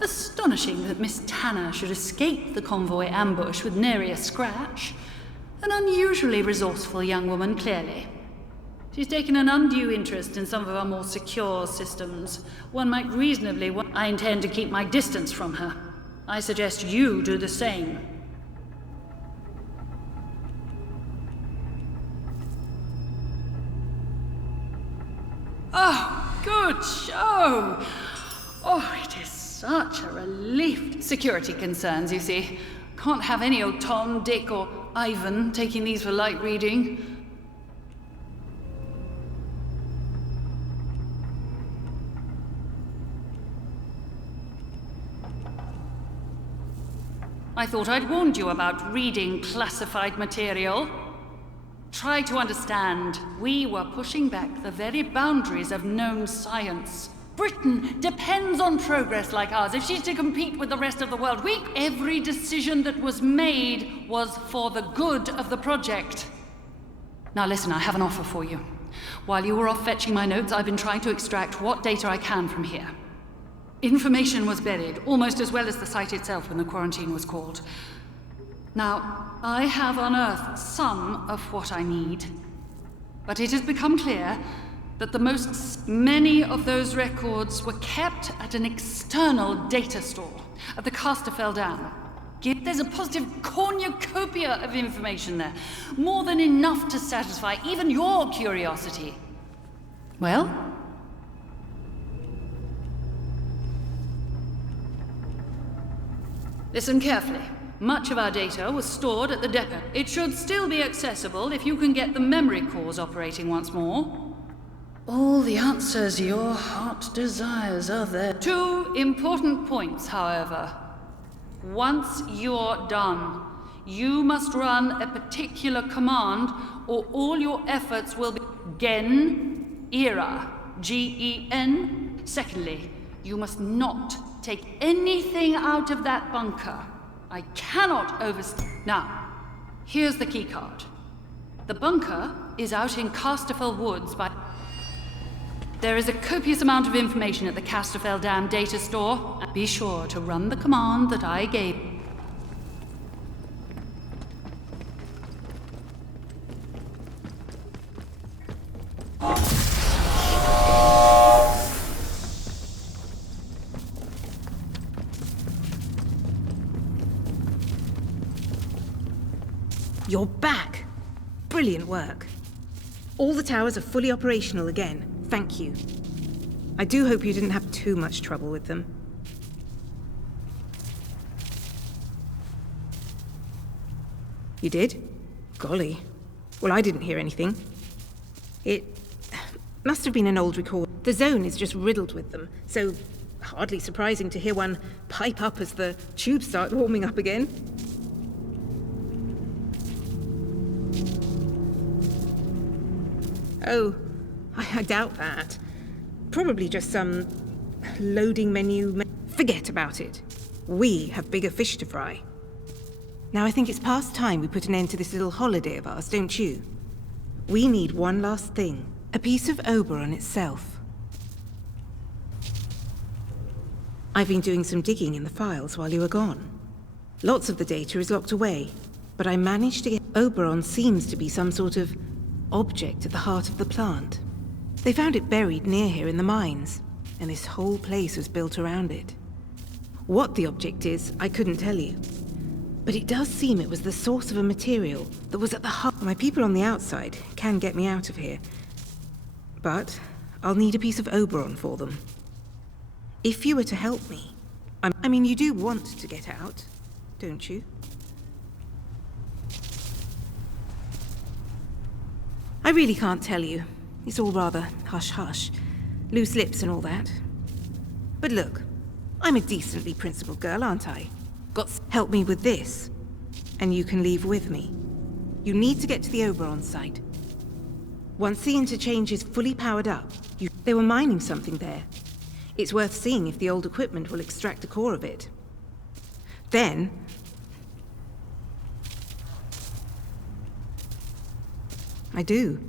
Astonishing that Miss Tanner should escape the convoy ambush with nary a scratch. An unusually resourceful young woman, clearly. She's taken an undue interest in some of our more secure systems. One might reasonably I intend to keep my distance from her. I suggest you do the same. Oh, good show! Oh, it is such a relief. Security concerns, you see. Can't have any old Tom, Dick, or Ivan taking these for light reading. I thought I'd warned you about reading classified material. Try to understand. We were pushing back the very boundaries of known science. Britain depends on progress like ours if she's to compete with the rest of the world. Every decision that was made was for the good of the project. Now listen, I have an offer for you. While you were off fetching my notes, I've been trying to extract what data I can from here. Information was buried, almost as well as the site itself when the quarantine was called. Now, I have unearthed some of what I need, but it has become clear that many of those records were kept at an external data store at the Casterfell Dam. There's a positive cornucopia of information there, more than enough to satisfy even your curiosity. Well? Listen carefully. Much of our data was stored at the depot. It should still be accessible if you can get the memory cores operating once more. All the answers your heart desires are there. 2 important points, however. Once you're done, you must run a particular command, or all your efforts will be Gen Era. Gen. Secondly, you must not take anything out of that bunker. I cannot Now, here's the keycard. The bunker is out in Casterfell Woods There is a copious amount of information at the Casterfell Dam data store. Be sure to run the command that I gave. You're back! Brilliant work. All the towers are fully operational again. Thank you. I do hope you didn't have too much trouble with them. You did? Golly. Well, I didn't hear anything. It must have been an old record. The zone is just riddled with them, so hardly surprising to hear one pipe up as the tubes start warming up again. Oh, I doubt that. Probably just some loading menu. Forget about it. We have bigger fish to fry. Now I think it's past time we put an end to this little holiday of ours, don't you? We need one last thing. A piece of Oberon itself. I've been doing some digging in the files while you were gone. Lots of the data is locked away, but I managed to get... Oberon seems to be some sort of object at the heart of the plant. They found it buried near here in the mines, and this whole place was built around it. What the object is, I couldn't tell you. But it does seem it was the source of a material that was at the heart. My people on the outside can get me out of here, but I'll need a piece of Oberon for them. If you were to help me... I mean, you do want to get out, don't you? I really can't tell you. It's all rather hush-hush. Loose lips and all that. But look, I'm a decently principled girl, aren't I? Help me with this, and you can leave with me. You need to get to the Oberon site. Once the interchange is fully powered up, they were mining something there. It's worth seeing if the old equipment will extract a core of it. Then... I do.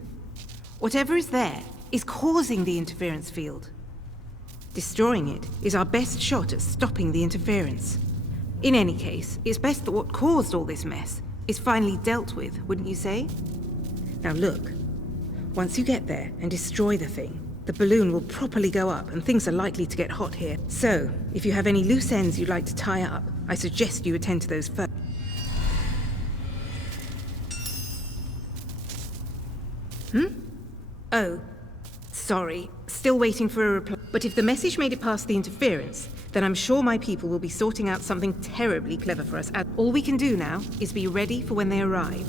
Whatever is there is causing the interference field. Destroying it is our best shot at stopping the interference. In any case, it's best that what caused all this mess is finally dealt with, wouldn't you say? Now look, once you get there and destroy the thing, the balloon will properly go up and things are likely to get hot here. So, if you have any loose ends you'd like to tie up, I suggest you attend to those first. Oh, sorry. Still waiting for a reply. But if the message made it past the interference, then I'm sure my people will be sorting out something terribly clever for us. All we can do now is be ready for when they arrive.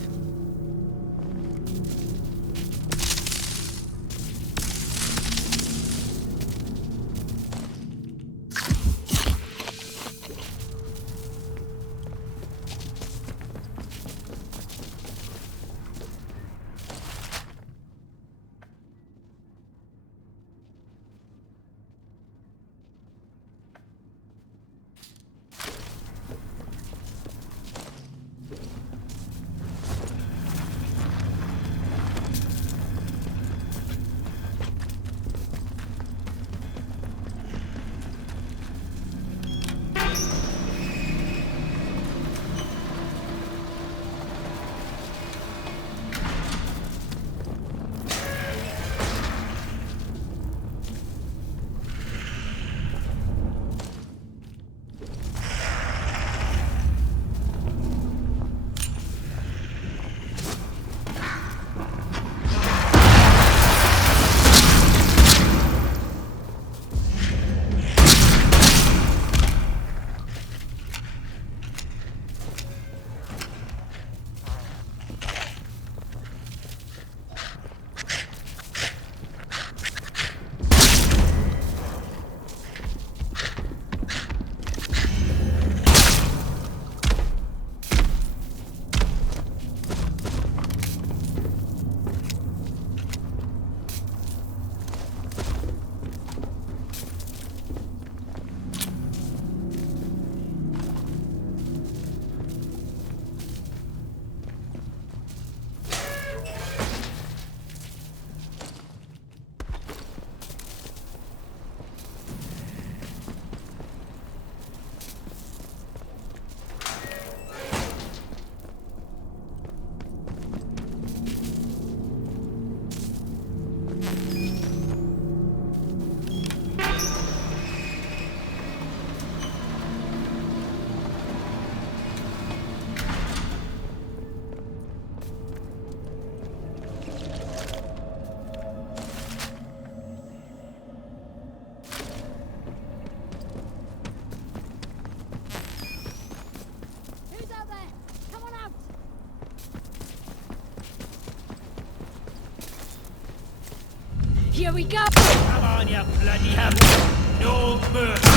Here we go! Come on, you bloody hell! No mercy!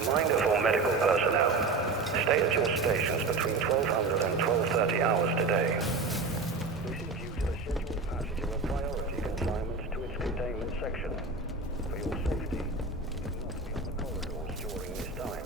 Reminder for medical personnel. Stay at your stations between 1200 and 1230 hours today. This is due to the scheduled passage of a priority consignment to its containment section. For your safety, do not be on the corridors during this time.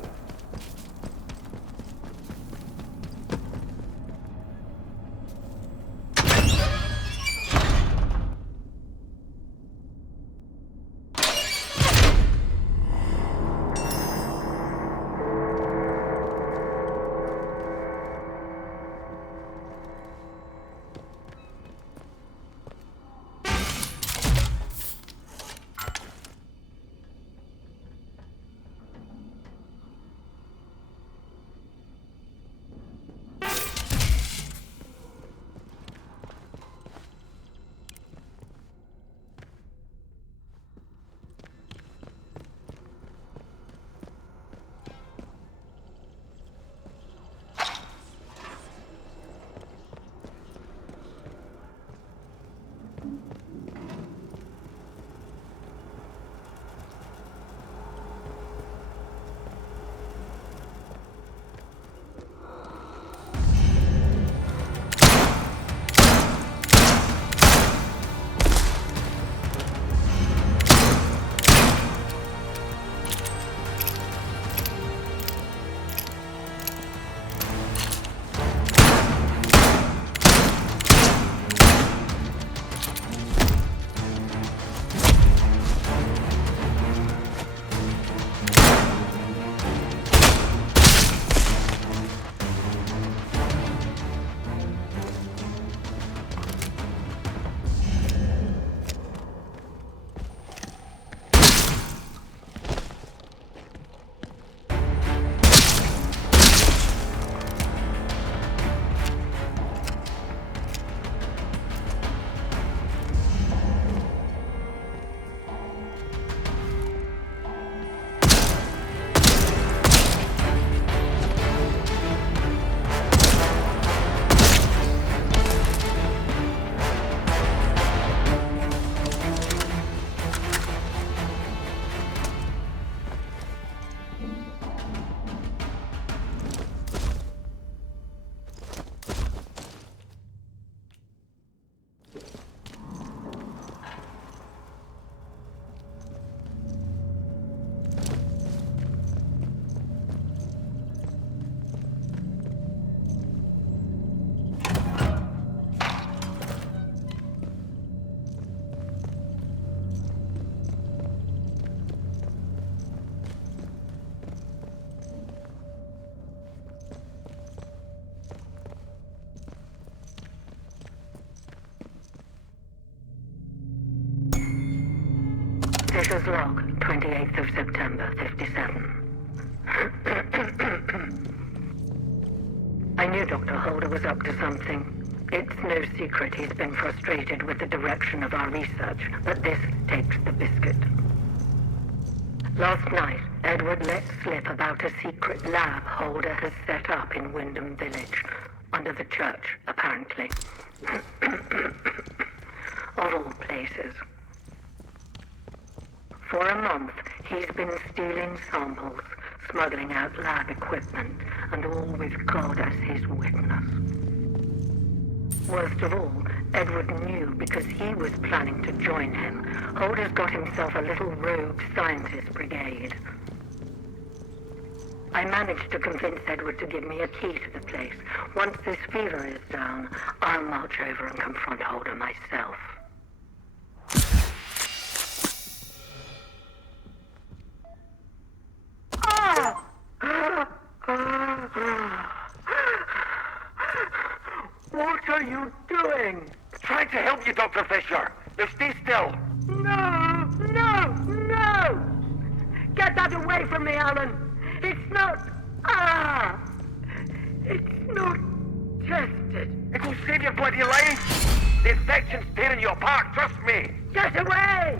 This is log, 28th of September, 57. I knew Dr. Holder was up to something. It's no secret he's been frustrated with the direction of our research, but this takes the biscuit. Last night, Edward let slip about a secret lab Holder has set up in Wyndham Village, under the church, apparently. Of all places. For a month, he's been stealing samples, smuggling out lab equipment, and all with God as his witness. Worst of all, Edward knew because he was planning to join him. Holder's got himself a little rogue scientist brigade. I managed to convince Edward to give me a key to the place. Once this fever is down, I'll march over and confront Holder myself. What are you doing? Trying to help you, Dr. Fisher. Now stay still. No! No! No! Get that away from me, Alan! It's not... It's not tested. It'll save your bloody life. The infection's tearing you apart, trust me. Get away!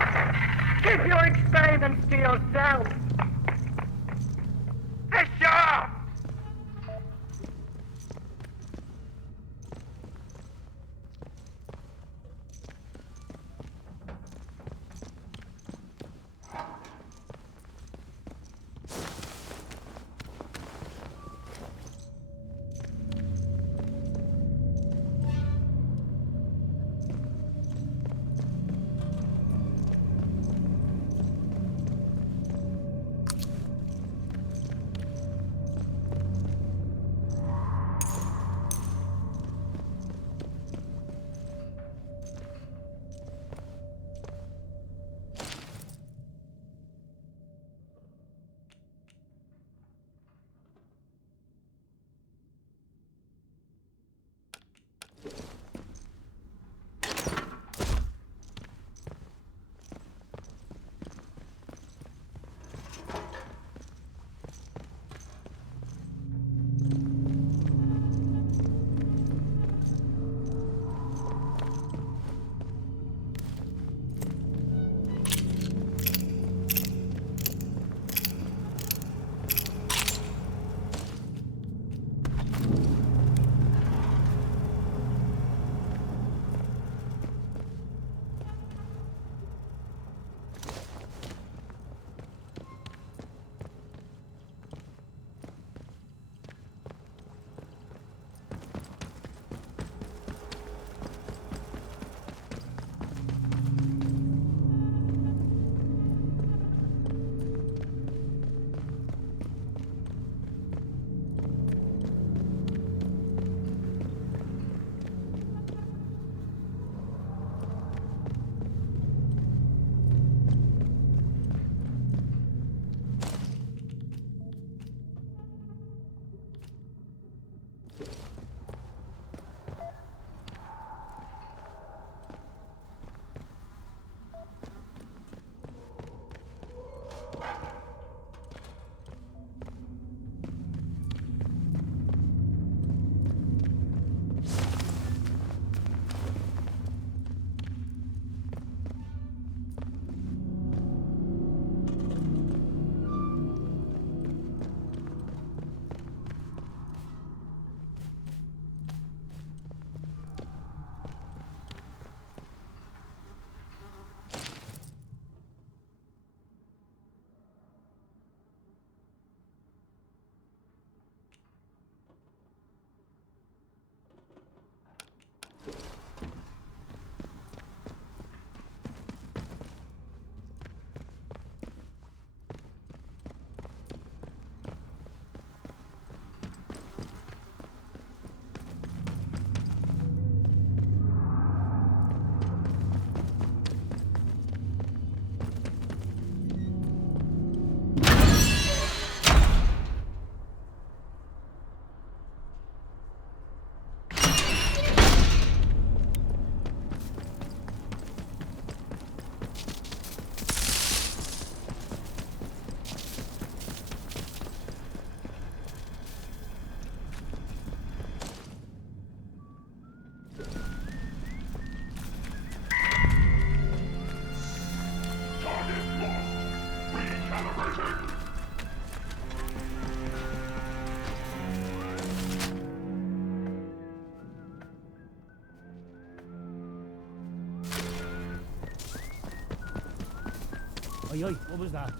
Keep your experiments to yourself. Fisher! Oi, oi, what was that?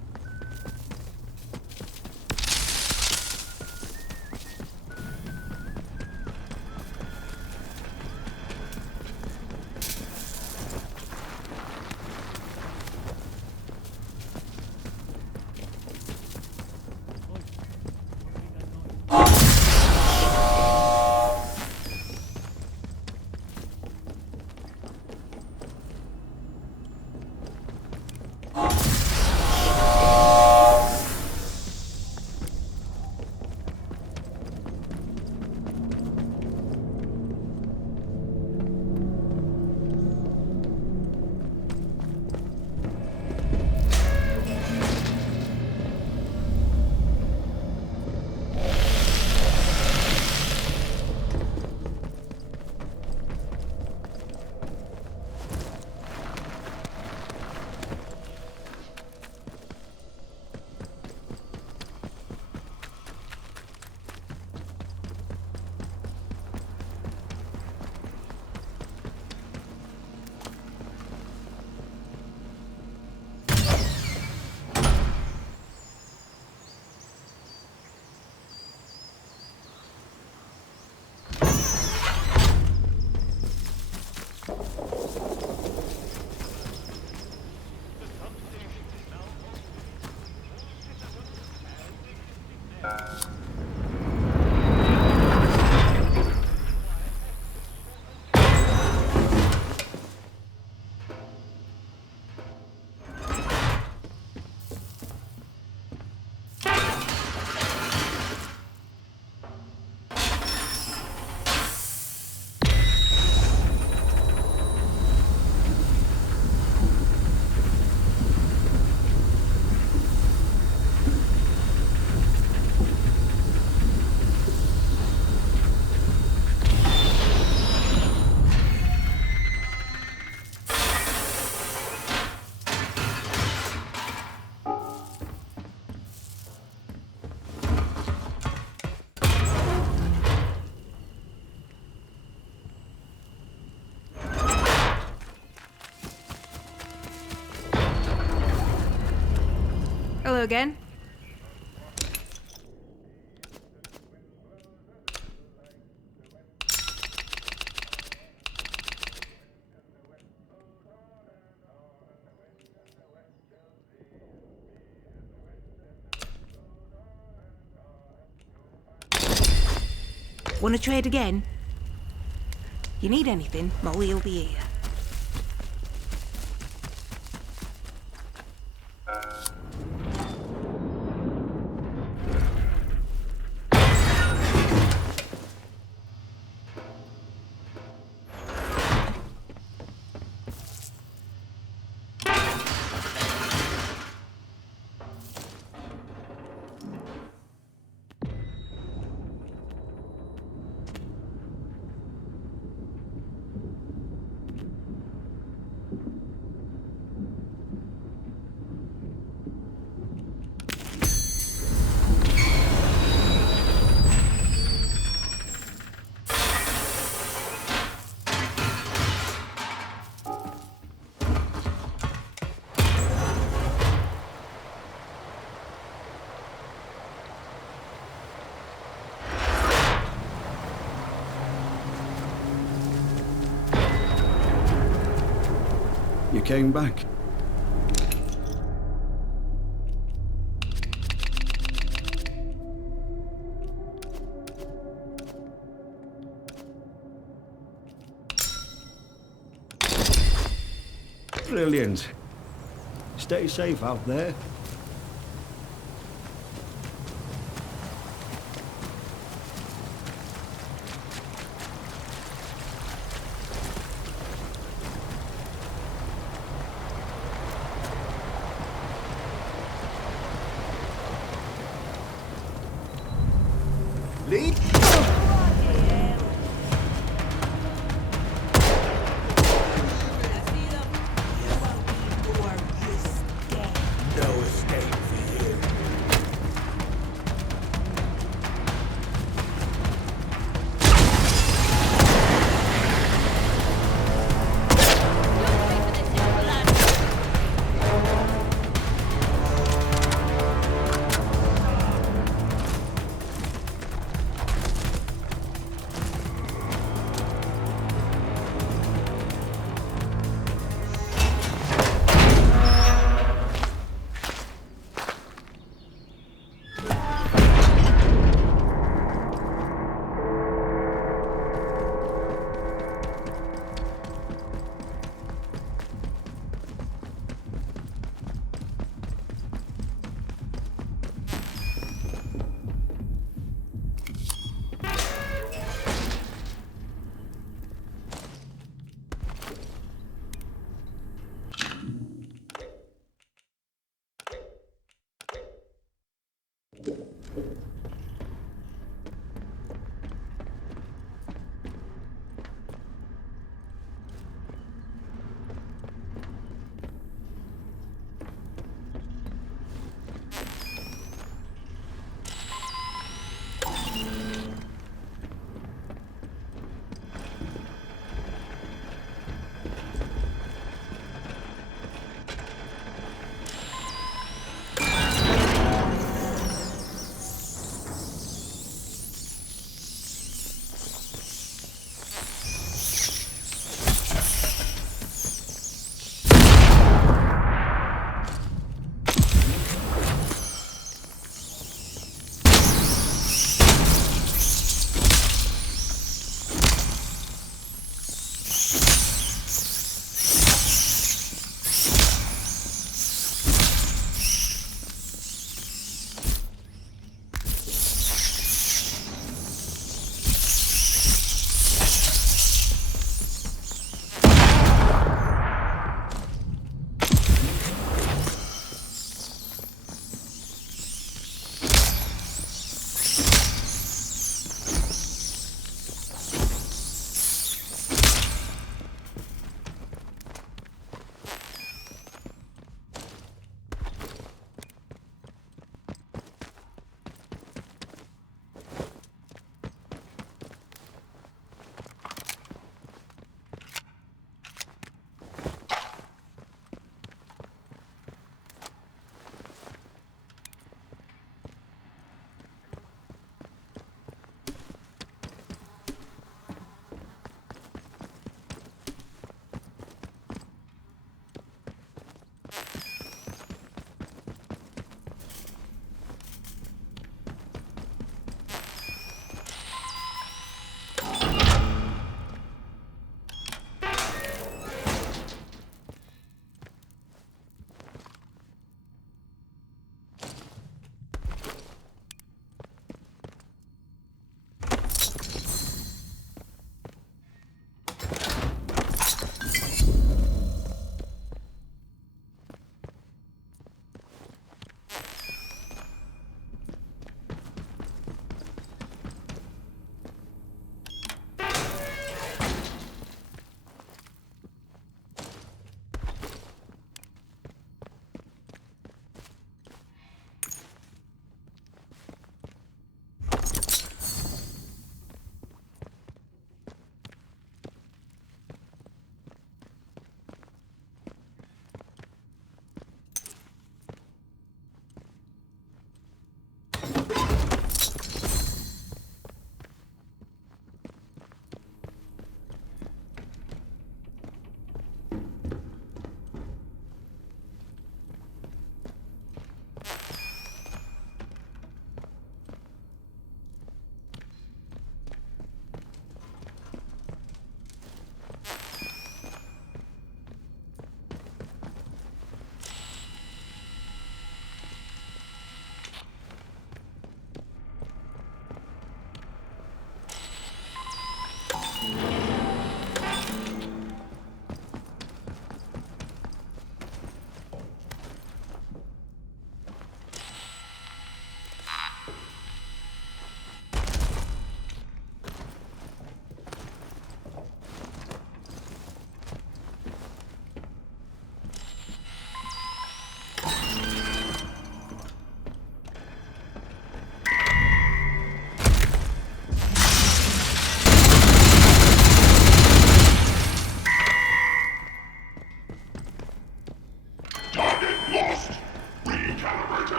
Hello again. Want to trade again? You need anything, Molly will be here. You came back. Brilliant. Stay safe out there. Lead.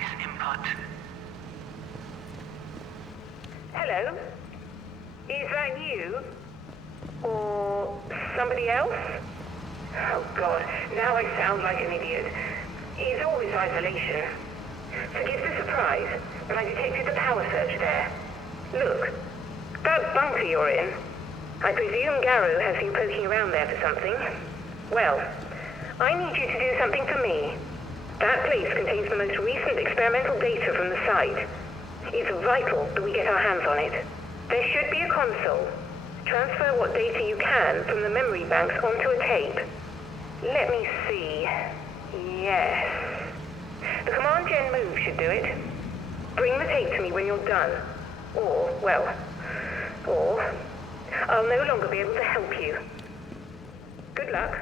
voice input. Hello? Is that you? Or somebody else? Oh God, now I sound like an idiot. It's always isolation. Forgive the surprise, but I detected the power surge there. Look, that bunker you're in, I presume Garrow has you poking around there for something. Well, I need you to do something for me. That place contains the most recent experimental data from the site. It's vital that we get our hands on it. There should be a console. Transfer what data you can from the memory banks onto a tape. Let me see. Yes. The command gen move should do it. Bring the tape to me when you're done. Or I'll no longer be able to help you. Good luck.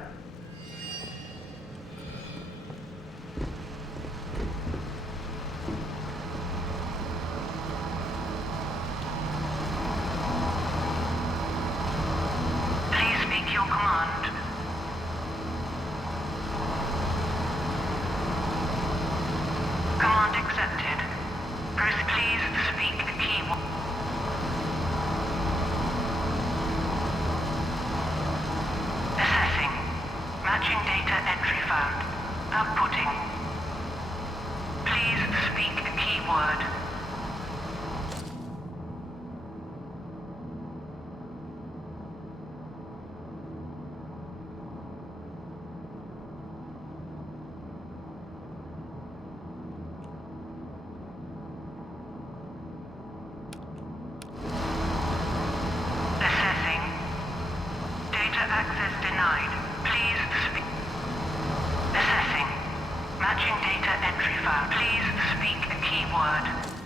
Please speak your command. Command accepted. Press please speak the keyword. Assessing. Matching data entry found. Outputting. Please speak the keyword. Assessing. Data access denied. Please speak. Assessing. Matching data entry found. Please speak the keyword.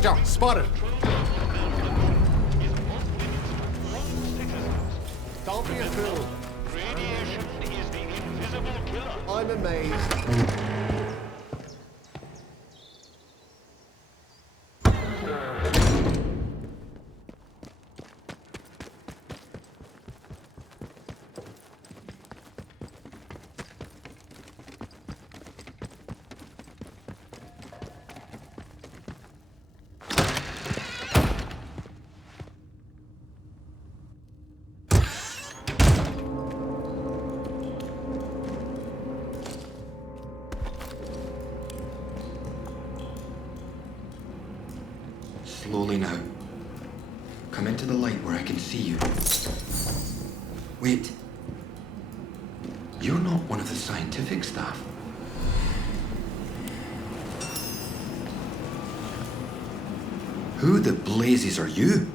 Danger! Spotted! Don't be a fool. Radiation is the invisible killer. I'm amazed. Slowly now. Come into the light where I can see you. Wait. You're not one of the scientific staff. Who the blazes are you?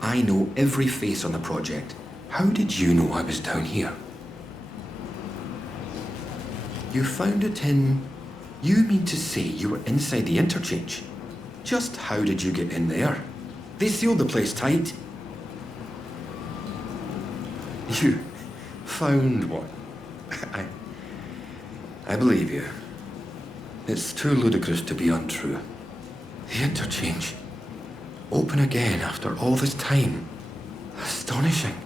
I know every face on the project. How did you know I was down here? You found it in... You mean to say you were inside the interchange? Just how did you get in there? They sealed the place tight. You found one. I believe you. It's too ludicrous to be untrue. The interchange. Open again after all this time. Astonishing.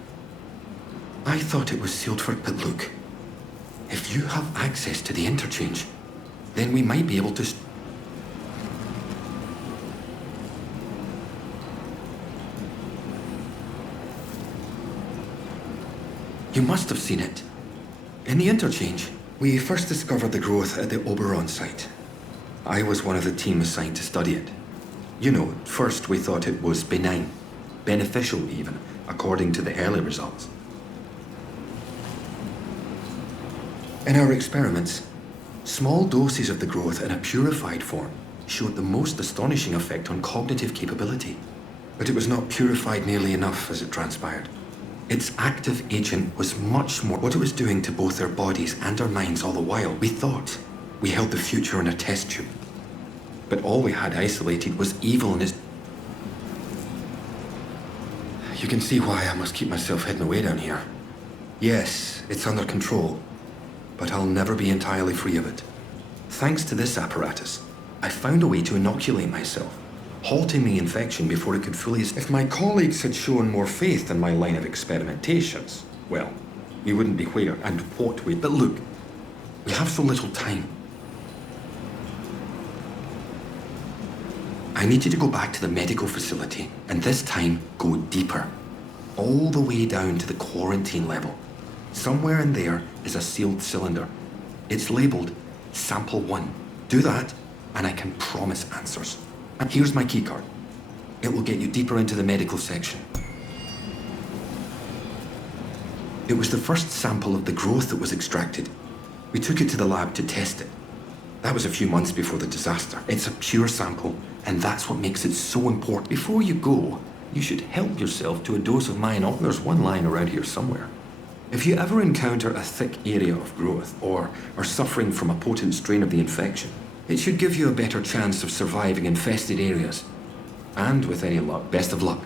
I thought it was sealed for... But look, if you have access to the interchange, then we might be able to... You must have seen it. In the interchange, we first discovered the growth at the Oberon site. I was one of the team assigned to study it. You know, at first we thought it was benign, beneficial even, according to the early results. In our experiments, small doses of the growth in a purified form showed the most astonishing effect on cognitive capability. But it was not purified nearly enough as it transpired. Its active agent was much more what it was doing to both our bodies and our minds all the while. We thought we held the future in a test tube. But all we had isolated was evil in its... You can see why I must keep myself hidden away down here. Yes, it's under control, but I'll never be entirely free of it. Thanks to this apparatus, I found a way to inoculate myself, halting the infection before it could fully... If my colleagues had shown more faith in my line of experimentations, well, we wouldn't be where and what we... But look, we have so little time. I need you to go back to the medical facility, and this time go deeper. All the way down to the quarantine level. Somewhere in there is a sealed cylinder. It's labeled Sample 1. Do that, and I can promise answers. And here's my keycard. It will get you deeper into the medical section. It was the first sample of the growth that was extracted. We took it to the lab to test it. That was a few months before the disaster. It's a pure sample, and that's what makes it so important. Before you go, you should help yourself to a dose of mine. Oh, there's one lying around here somewhere. If you ever encounter a thick area of growth, or are suffering from a potent strain of the infection, it should give you a better chance of surviving infested areas. And with any luck, best of luck.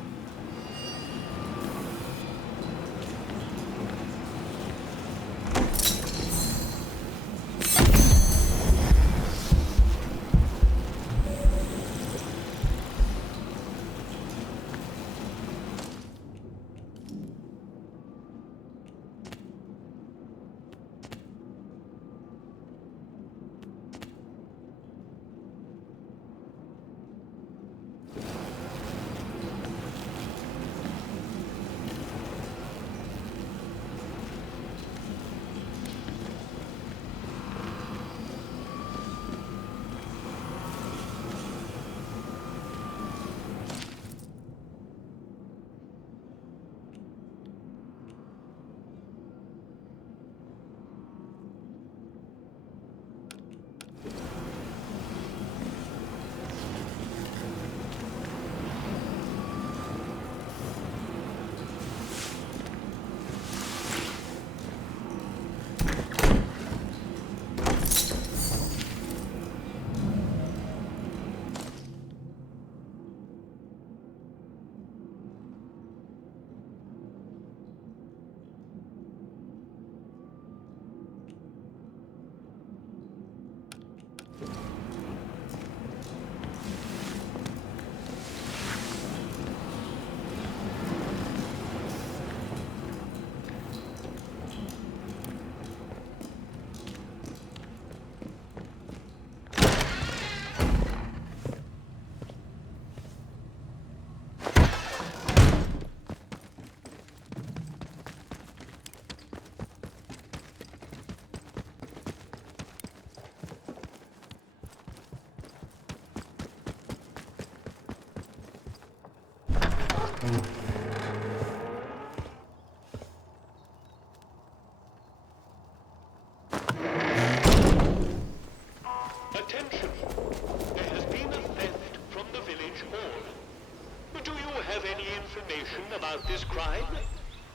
this crime?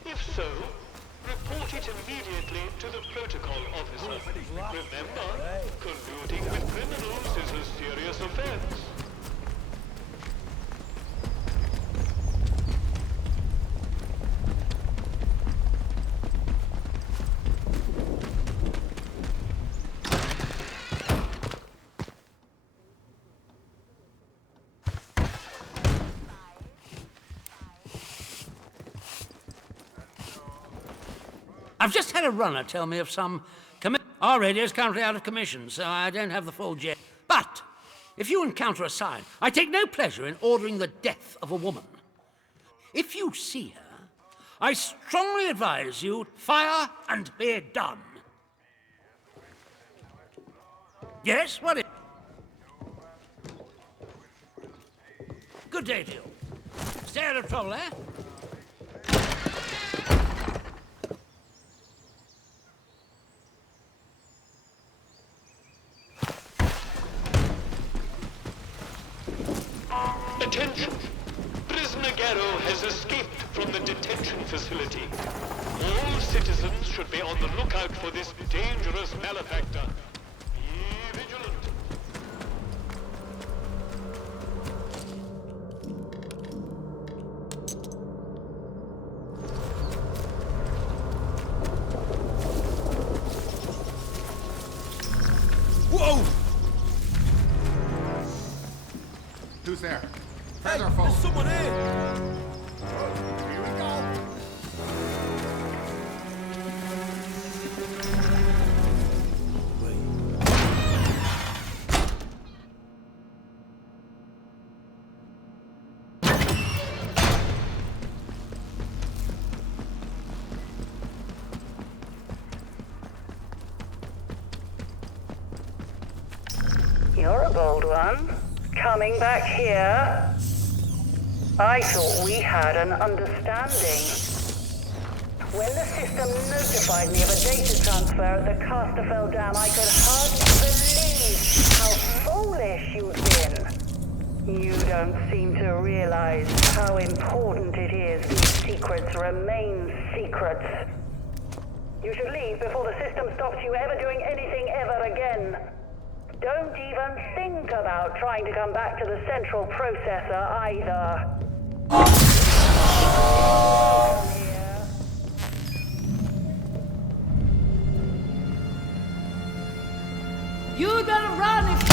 If so, report it immediately to the protocol officer. Remember, colluding with criminals is a serious offense. I've just had a runner tell me of some Our radio's currently out of commission, so I don't have the full jet. But if you encounter a sign, I take no pleasure in ordering the death of a woman. If you see her, I strongly advise you fire and be done. Yes, what is... Good day to you. Stay out of trouble, eh? Attention! Prisoner Garrow has escaped from the detention facility. All citizens should be on the lookout for this dangerous malefactor. Be vigilant. Whoa! Who's there? Hey, there's someone in! Here we go! You're a bold one. Coming back here. I thought we had an understanding. When the system notified me of a data transfer at the Casterfell Dam, I could hardly believe how foolish you'd been. You don't seem to realize how important it is these secrets remain secrets. You should leave before the system stops you ever doing anything ever again. Don't even think about trying to come back to the central processor either. You better run if...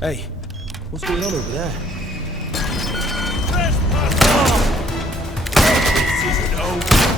Hey, what's going on over there? This isn't over.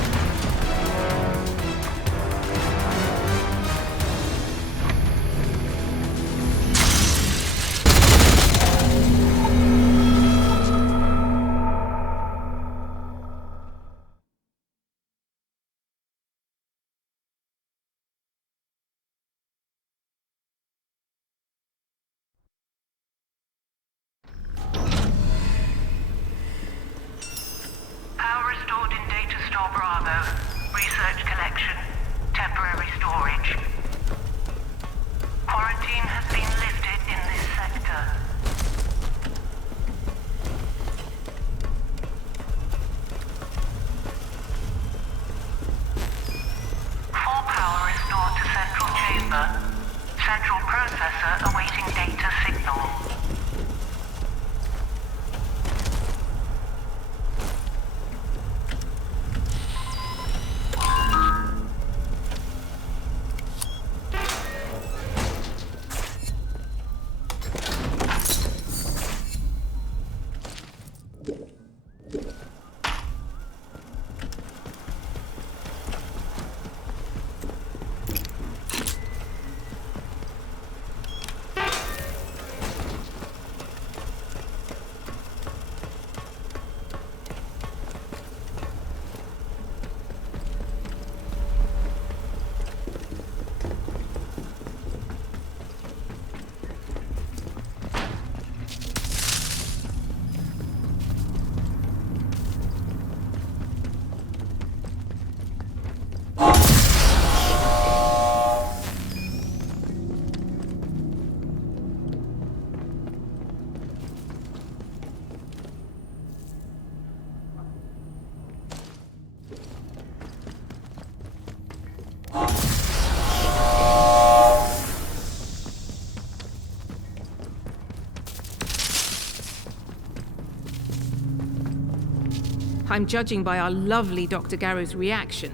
I'm judging by our lovely Dr. Garrow's reaction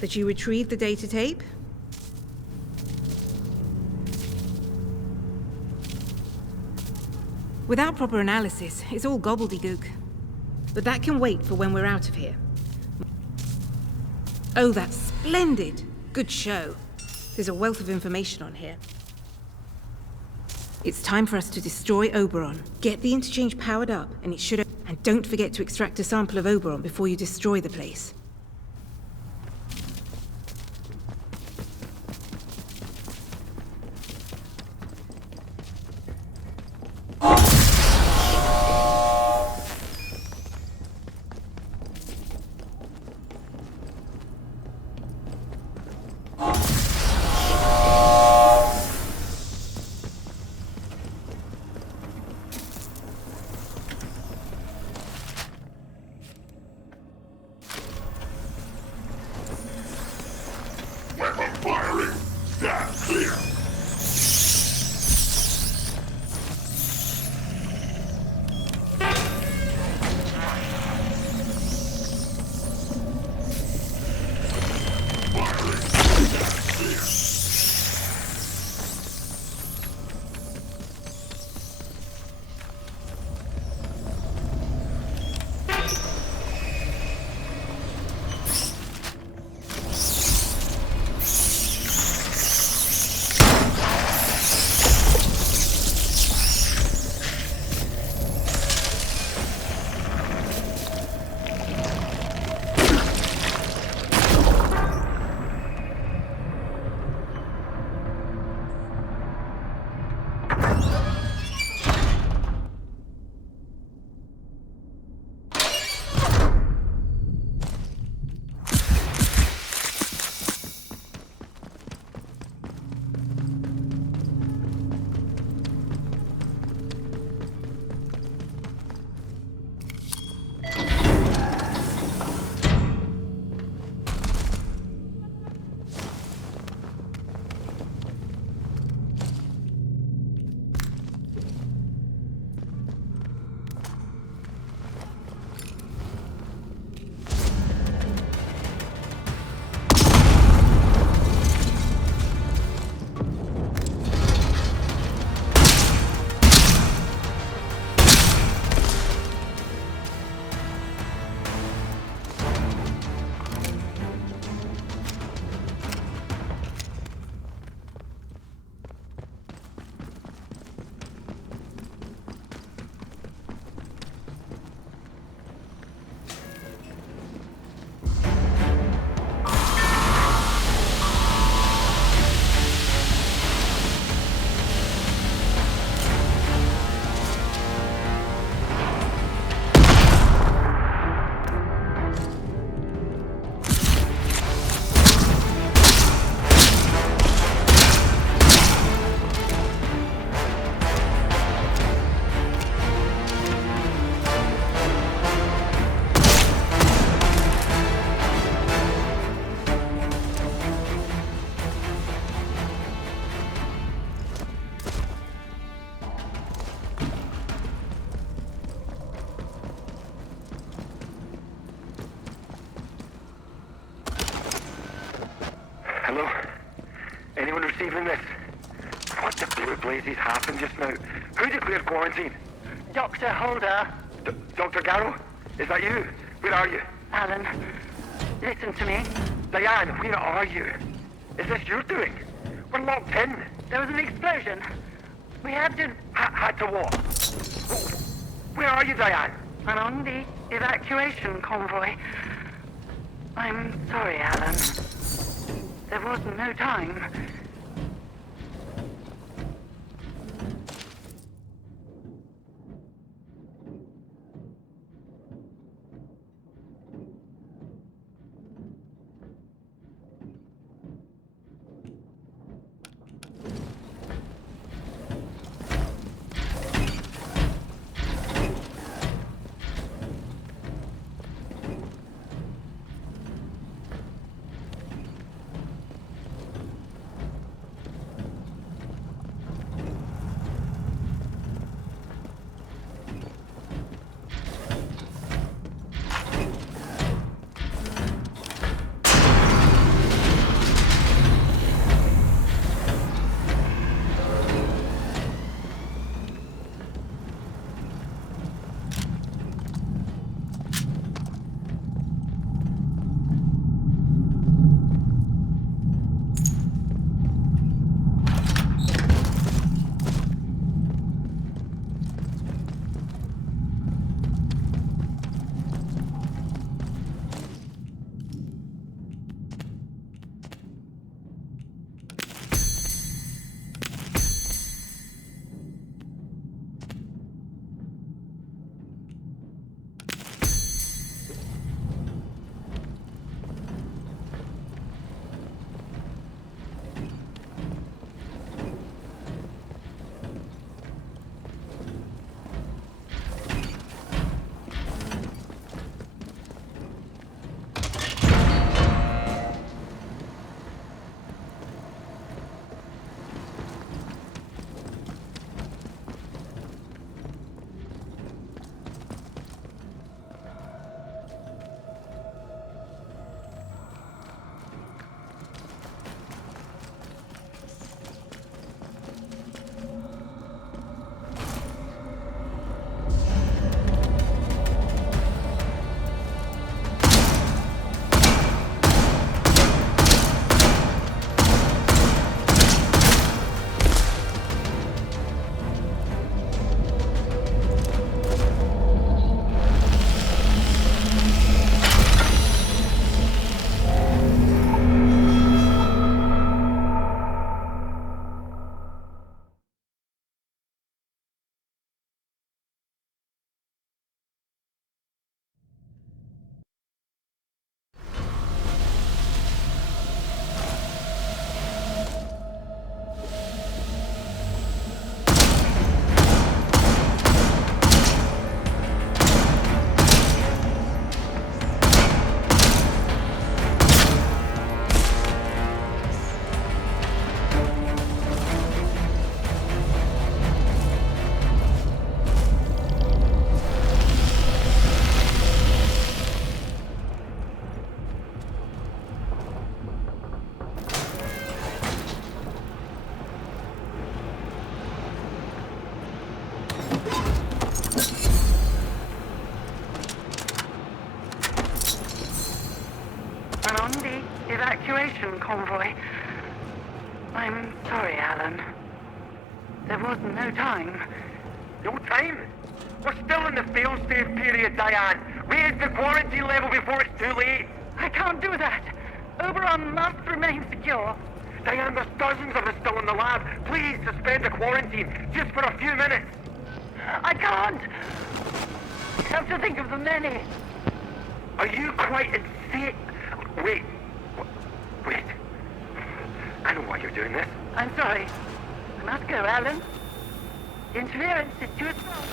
that you retrieved the data tape. Without proper analysis, it's all gobbledygook. But that can wait for when we're out of here. Oh, that's splendid! Good show. There's a wealth of information on here. It's time for us to destroy Oberon. Get the interchange powered up, and it should... And don't forget to extract a sample of Oberon before you destroy the place. Hello? Anyone receiving this? What the blue blazes happened just now? Who declared quarantine? Dr.Holder. Dr. Garrow? Is that you? Where are you? Alan, listen to me. Diane, where are you? Is this your doing? We're locked in. There was an explosion. We had to... Had to what? Where are you, Diane? I'm on the evacuation convoy. I'm sorry, Alan. There was no time. mining convoy. I'm sorry, Alan. There was no time. No time? We're still in the fail-safe period, Diane. Raise the quarantine level before it's too late. I can't do that. Oberon must remain secure. Diane, there's dozens of us still in the lab. Please suspend the quarantine, just for a few minutes. I can't. I have to think of the many. Are you quite insane? Wait. Wait. I know why you're doing this. I'm sorry. I must go, Alan. Interference is too strong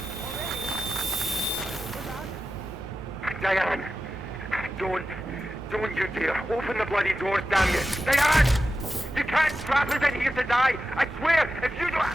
already. Diane, don't you dare. Open the bloody doors, damn you. Diane! You can't trap us in here to die. I swear, if you don't...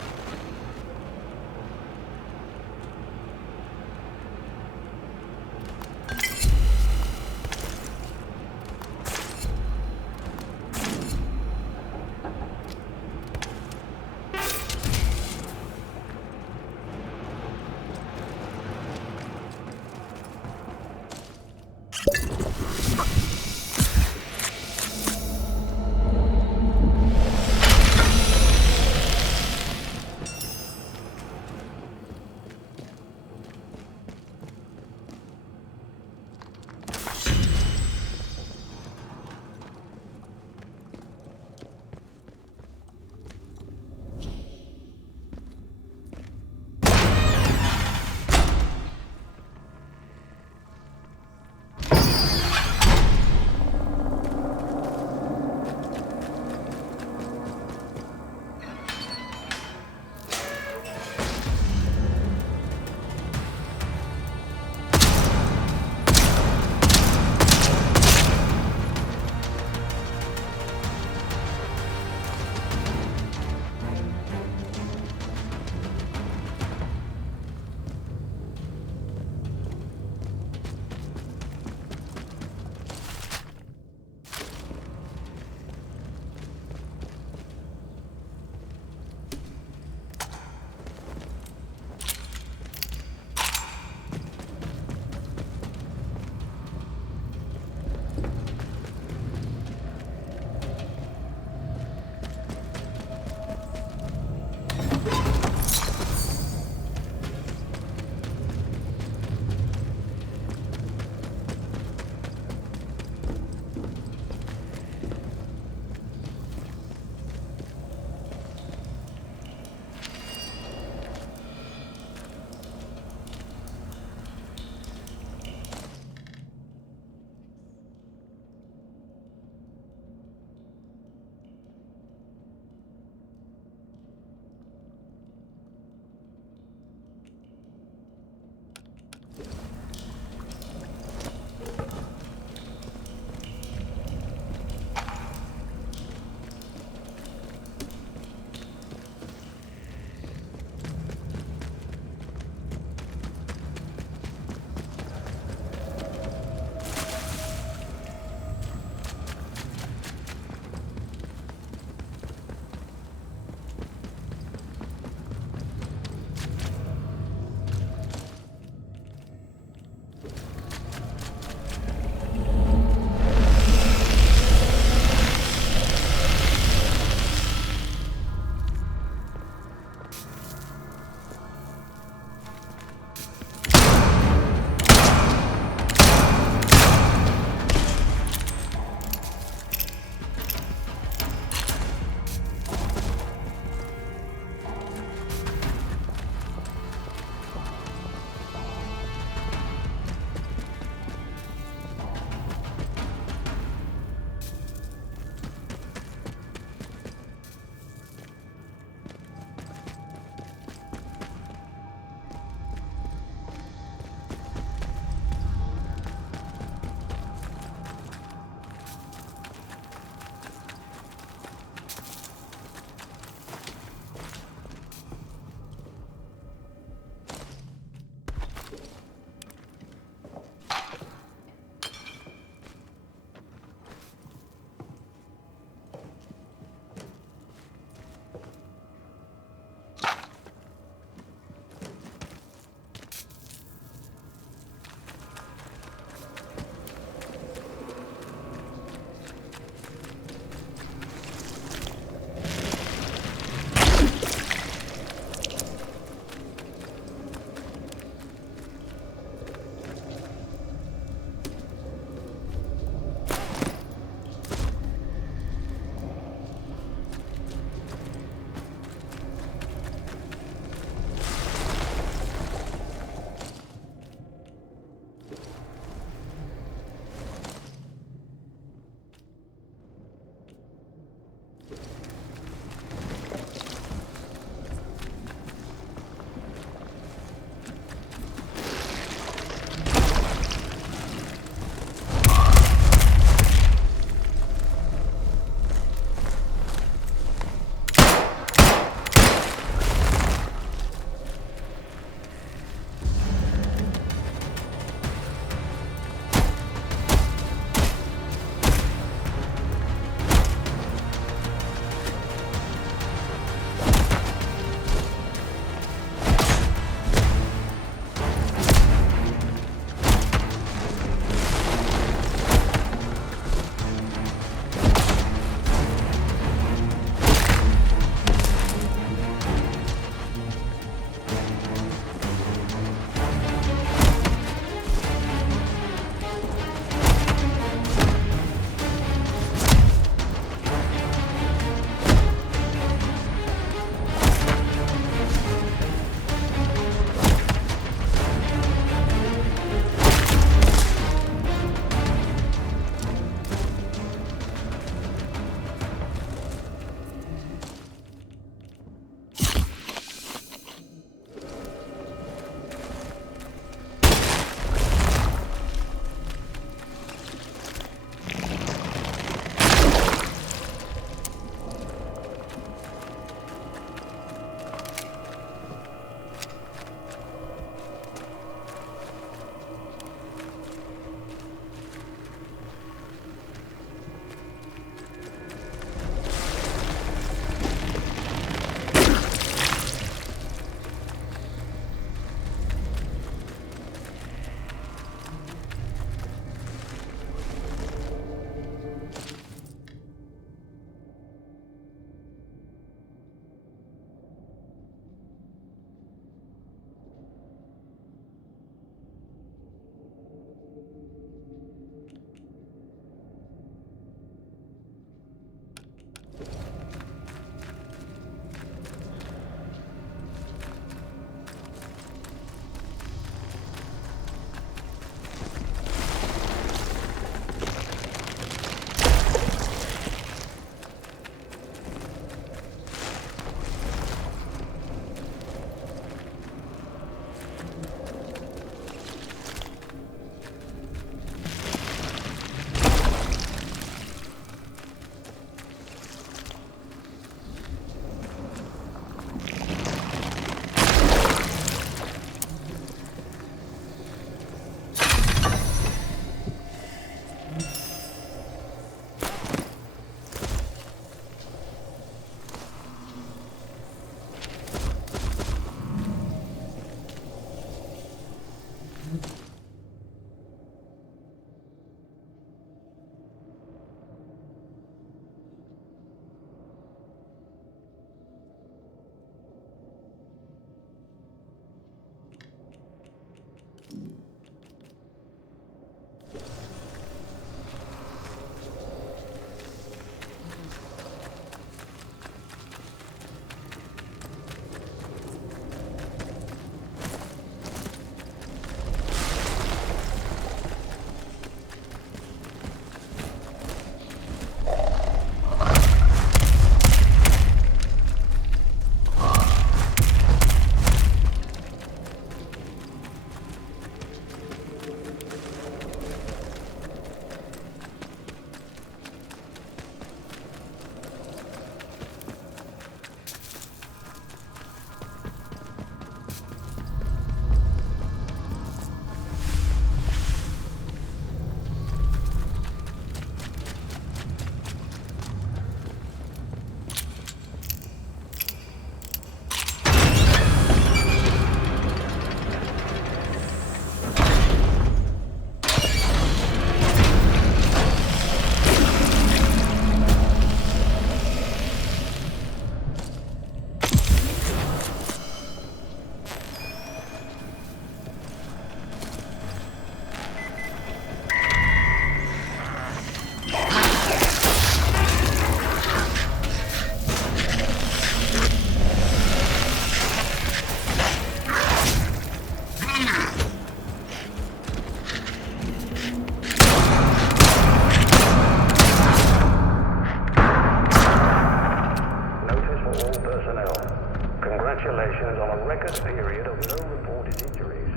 congratulations on a record period of no reported injuries.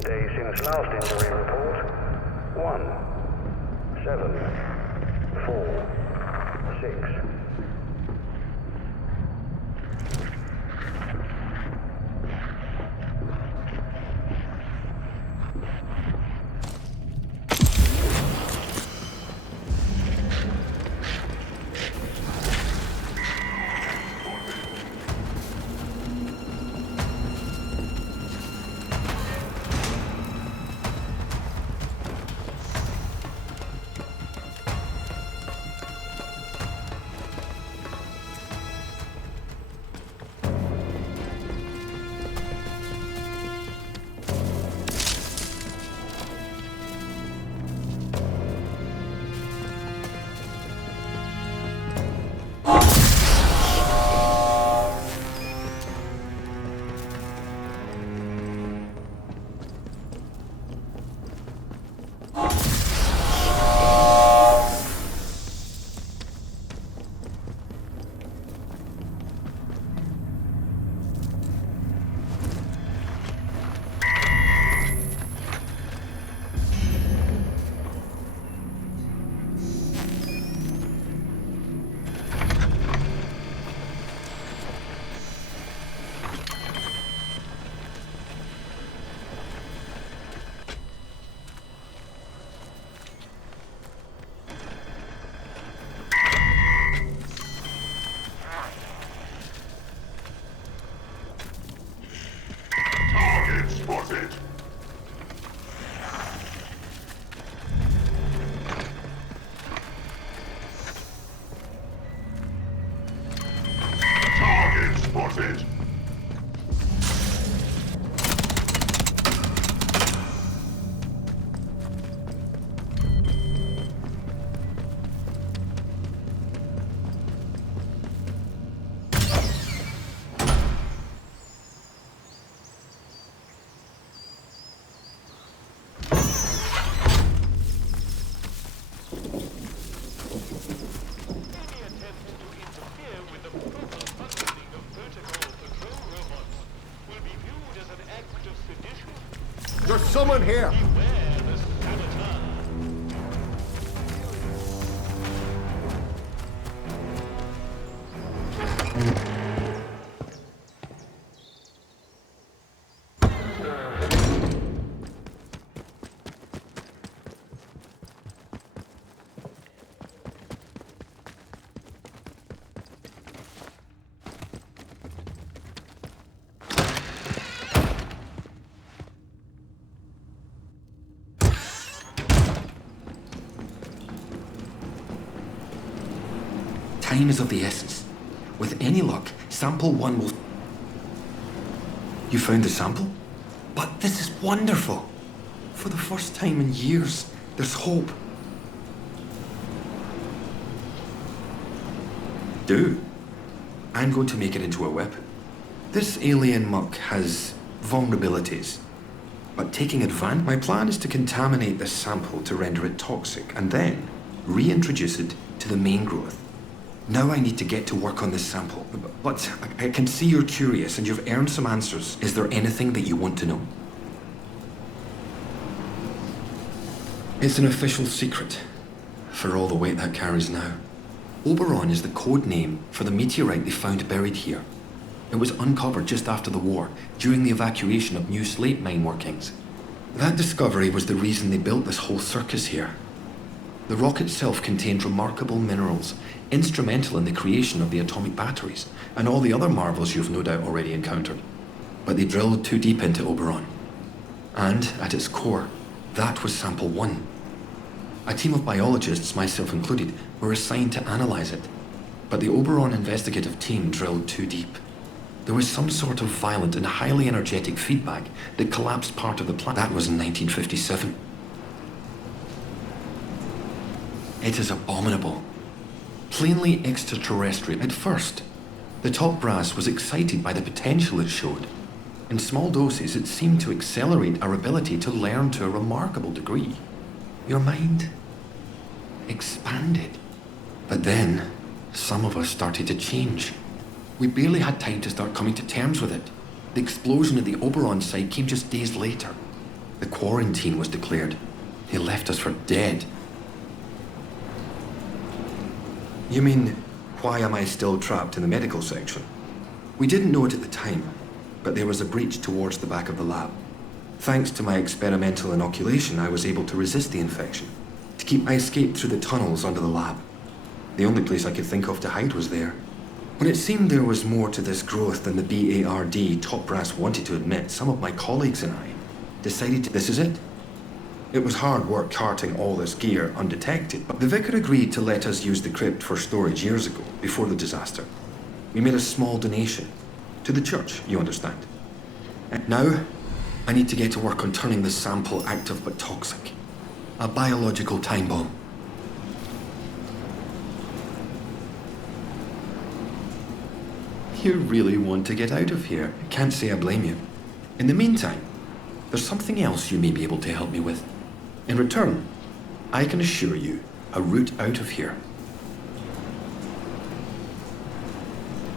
Days since last injury report, 1, 7, 4, 6. There's someone here! Time is of the essence. With any luck, sample 1 will... You found the sample? But this is wonderful! For the first time in years, there's hope. Do? I'm going to make it into a weapon. This alien muck has vulnerabilities. But taking advantage, my plan is to contaminate this sample to render it toxic, and then reintroduce it to the main growth. Now I need to get to work on this sample. But I can see you're curious and you've earned some answers. Is there anything that you want to know? It's an official secret, for all the weight that carries now. Oberon is the code name for the meteorite they found buried here. It was uncovered just after the war, during the evacuation of new slate mine workings. That discovery was the reason they built this whole circus here. The rock itself contained remarkable minerals, instrumental in the creation of the atomic batteries, and all the other marvels you've no doubt already encountered. But they drilled too deep into Oberon. And, at its core, that was Sample 1. A team of biologists, myself included, were assigned to analyze it. But the Oberon investigative team drilled too deep. There was some sort of violent and highly energetic feedback that collapsed part of the plant. That was in 1957. It is abominable. Plainly extraterrestrial. At first, the top brass was excited by the potential it showed. In small doses, it seemed to accelerate our ability to learn to a remarkable degree. Your mind expanded. But then, some of us started to change. We barely had time to start coming to terms with it. The explosion at the Oberon site came just days later. The quarantine was declared. They left us for dead. You mean, why am I still trapped in the medical section? We didn't know it at the time, but there was a breach towards the back of the lab. Thanks to my experimental inoculation, I was able to resist the infection. I escaped through the tunnels under the lab. The only place I could think of to hide was there. When it seemed there was more to this growth than the BARD top brass wanted to admit, some of my colleagues and I decided this is it. It was hard work carting all this gear undetected, but the vicar agreed to let us use the crypt for storage years ago, before the disaster. We made a small donation. To the church, you understand. And now, I need to get to work on turning the sample active but toxic. A biological time bomb. You really want to get out of here. I can't say I blame you. In the meantime, there's something else you may be able to help me with. In return, I can assure you a route out of here.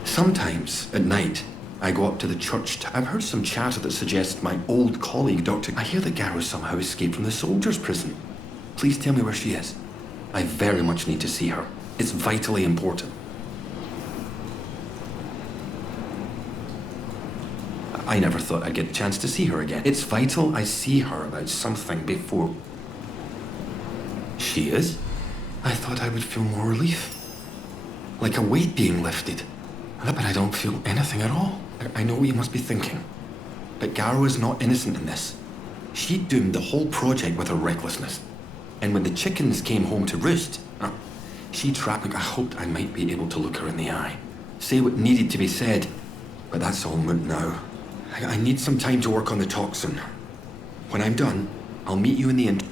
Sometimes, at night, I go up to the church. I've heard some chatter that suggests my old colleague, I hear that Garrow somehow escaped from the soldiers' prison. Please tell me where she is. I very much need to see her. It's vitally important. I never thought I'd get a chance to see her again. It's vital I see her about something before... She is? I thought I would feel more relief. Like a weight being lifted. But I don't feel anything at all. I know what you must be thinking. But Garrow is not innocent in this. She doomed the whole project with her recklessness. And when the chickens came home to roost, she trapped me. I hoped I might be able to look her in the eye. Say what needed to be said. But that's all moot now. I need some time to work on the toxin. When I'm done, I'll meet you in the end.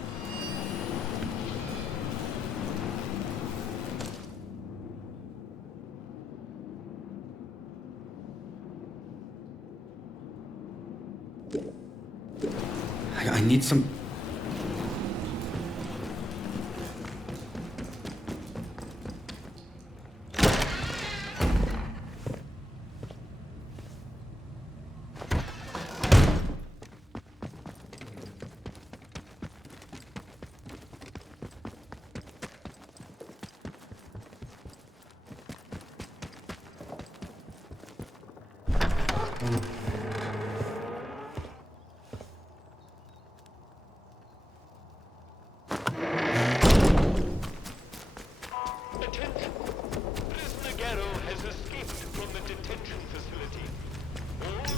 I need some...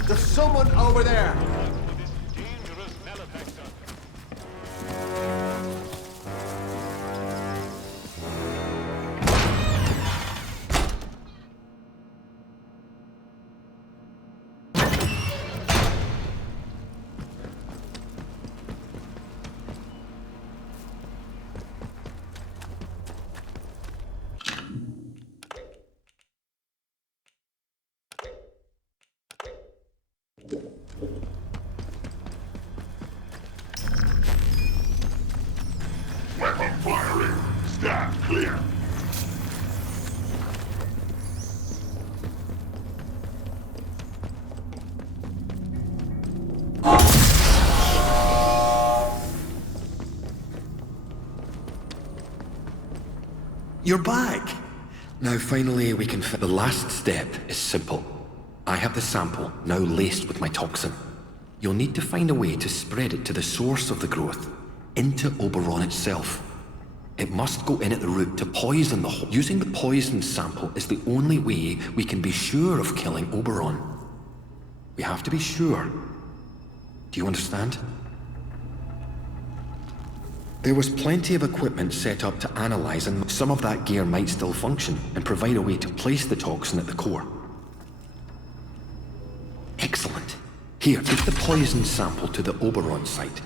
There's someone over there! Weapon firing. Stand clear. You're back! Now finally we can fit. The last step is simple. I have the sample, now laced with my toxin. You'll need to find a way to spread it to the source of the growth, into Oberon itself. It must go in at the root to poison the whole. Using the poisoned sample is the only way we can be sure of killing Oberon. We have to be sure. Do you understand? There was plenty of equipment set up to analyze, and some of that gear might still function and provide a way to place the toxin at the core. Excellent. Here, take the poisoned sample to the Oberon site.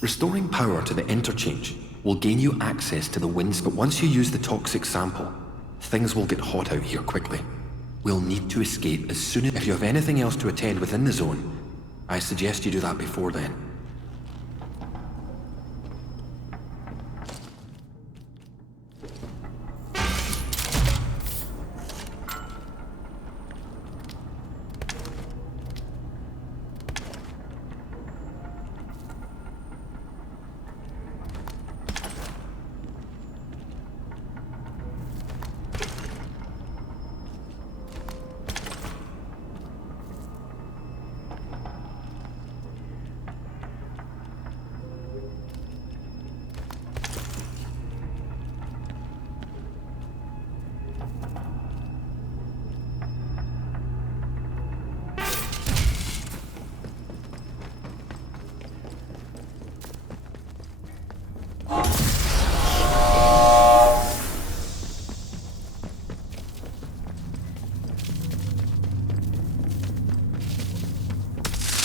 Restoring power to the interchange will gain you access to the winds, but once you use the toxic sample, things will get hot out here quickly. We'll need to escape as soon as... If you have anything else to attend within the zone, I suggest you do that before then.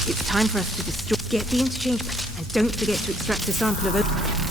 It's time for us to destroy... Get the interchange, and don't forget to extract a sample of...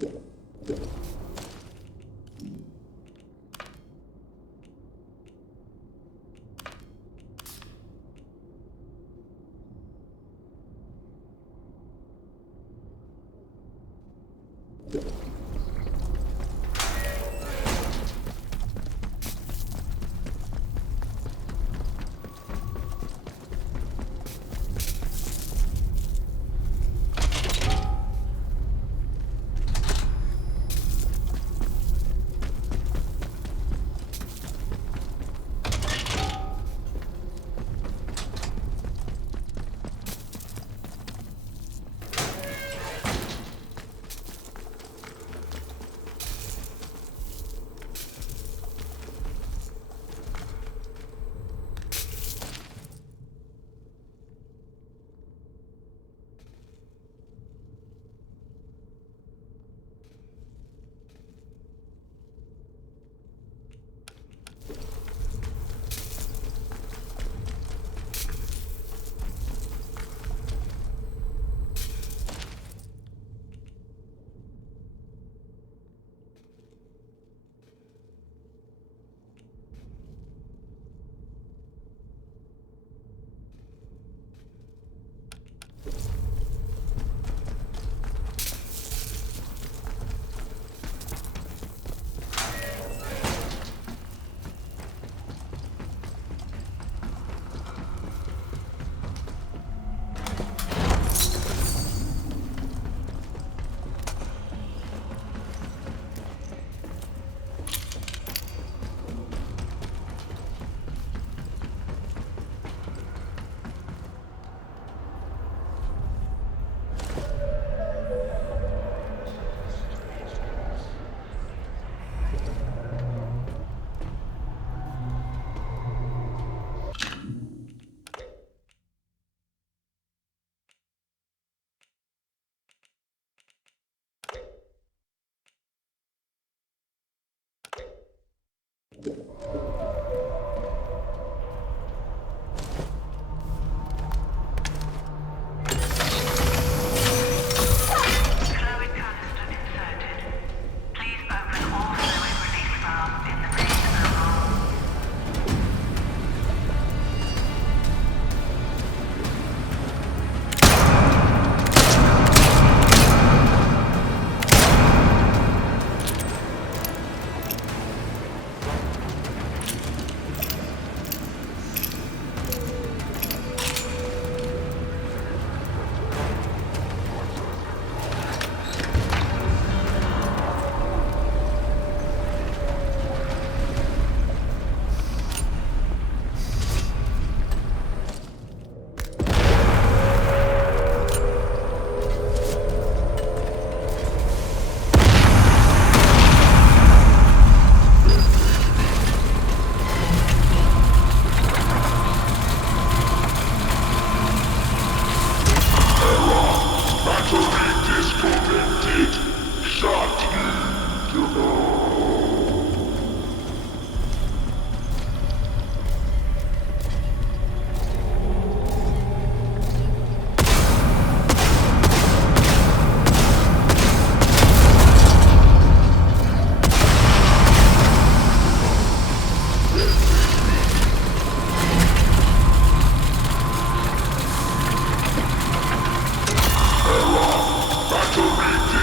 Battery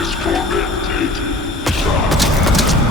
disconnected. Shut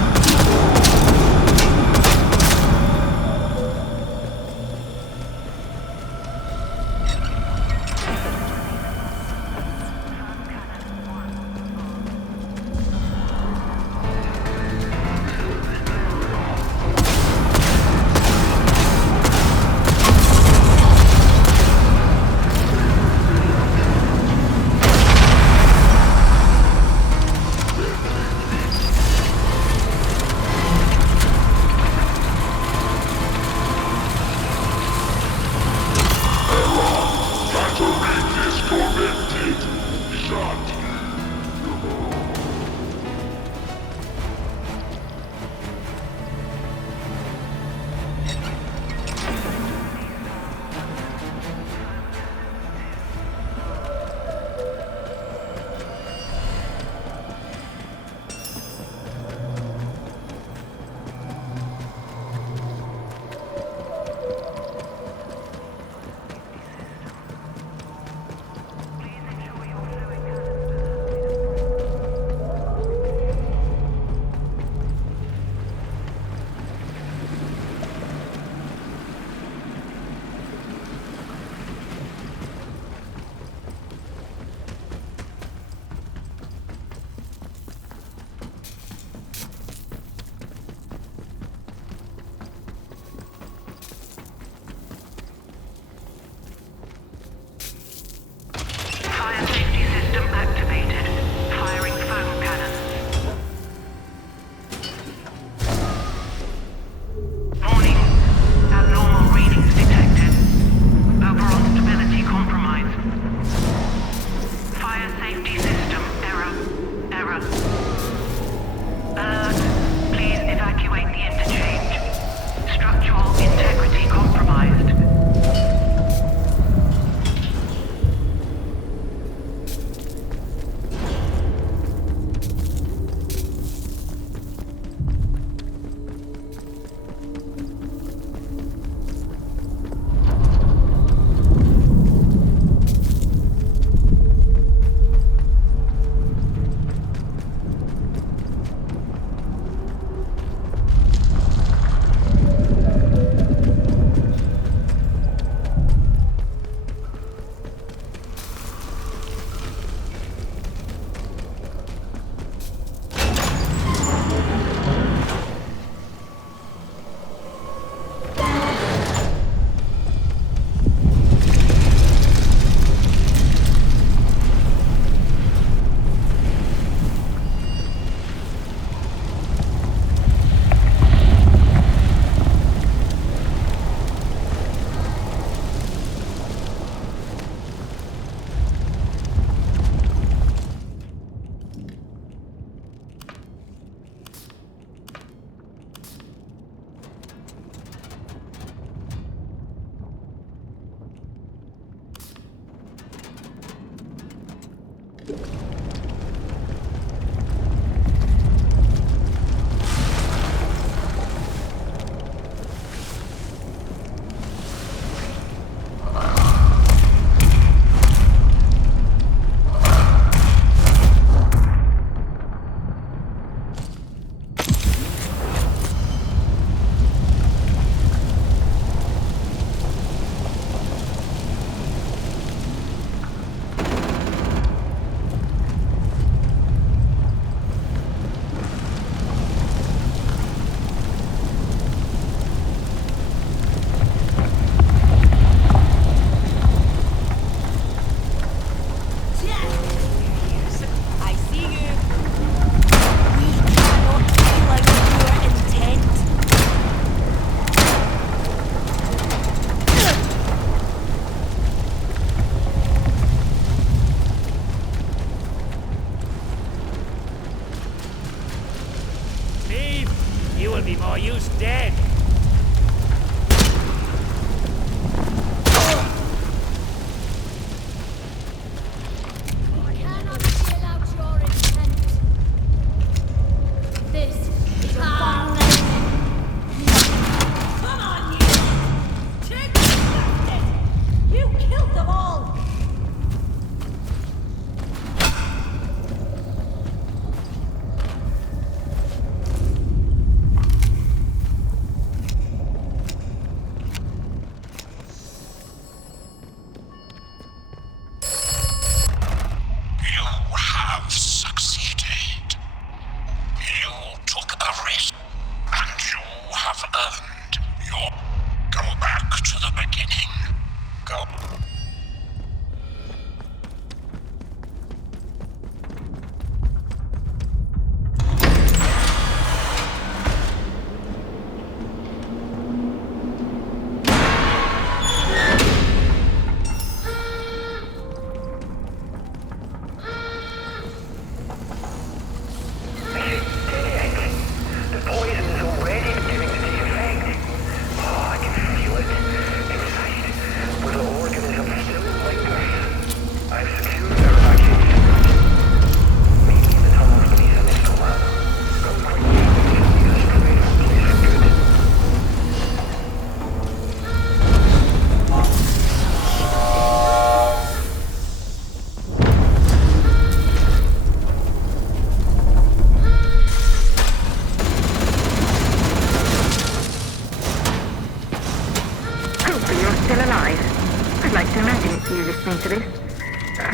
will be more use dead.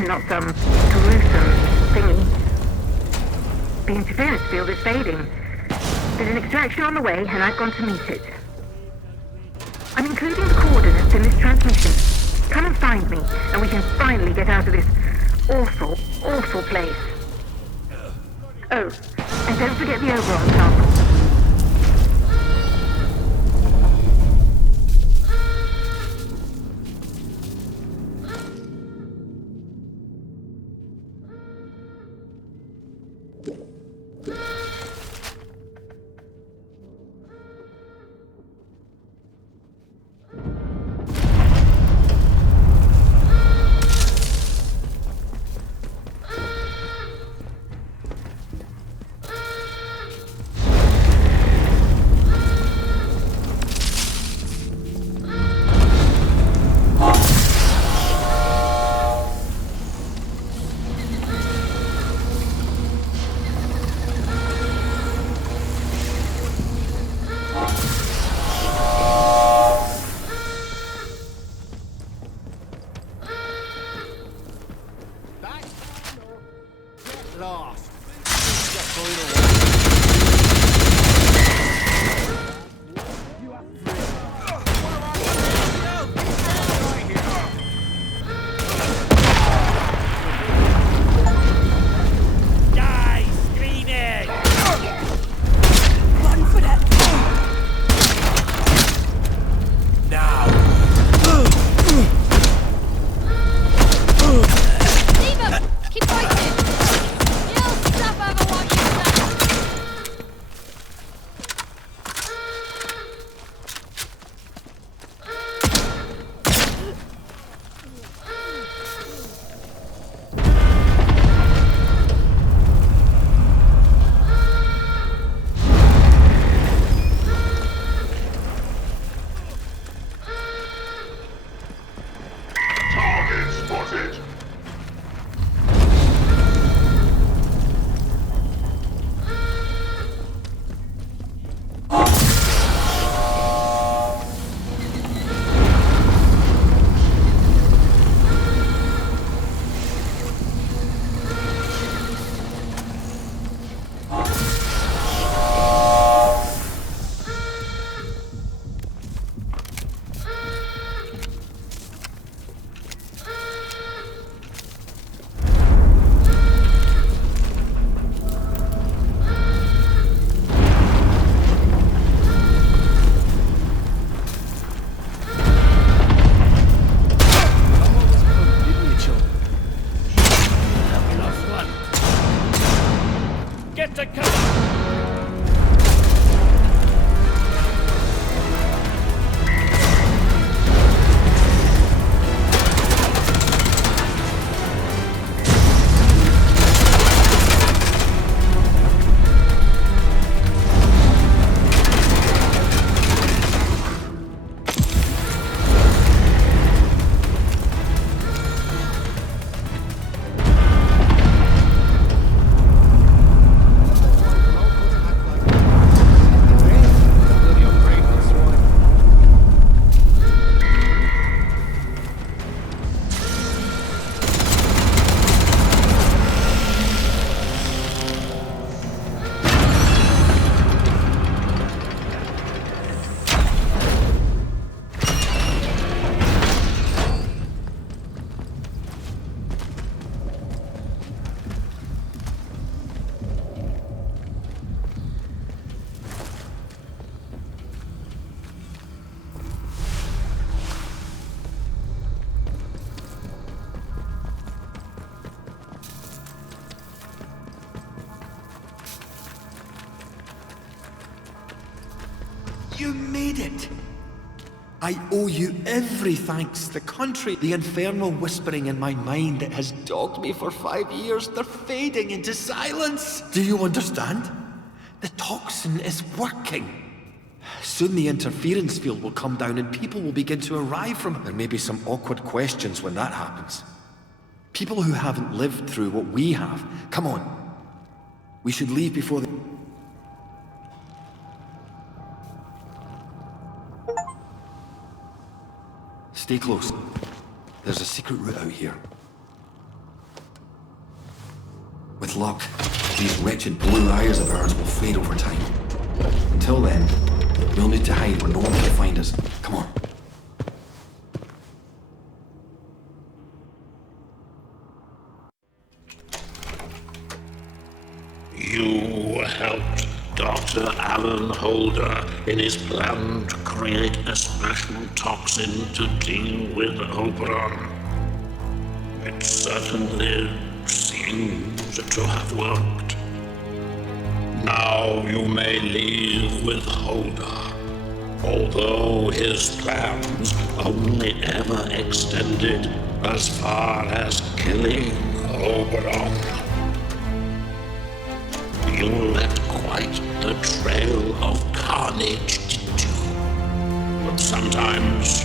Not some gruesome thingy. The interference field is fading. There's an extraction on the way, and I've gone to meet it. I'm including the coordinates in this transmission. Come and find me, and we can finally get out of this awful, awful place. Oh, and don't forget the Oberon sample. You made it! I owe you every thanks. The country, the infernal whispering in my mind that has dogged me for 5 years, they're fading into silence. Do you understand? The toxin is working. Soon the interference field will come down and people will begin to arrive from... There may be some awkward questions when that happens. People who haven't lived through what we have. Come on. We should leave before the... Stay close. There's a secret route out here. With luck, these wretched blue eyes of ours will fade over time. Until then, we'll need to hide where no one can find us. Come on. You helped Dr.Holder in his plan to create a special toxin to deal with Oberon. It certainly seems to have worked. Now you may leave with Holder, although his plans only ever extended as far as killing Oberon. You left quite the trail of carnage, didn't you? But sometimes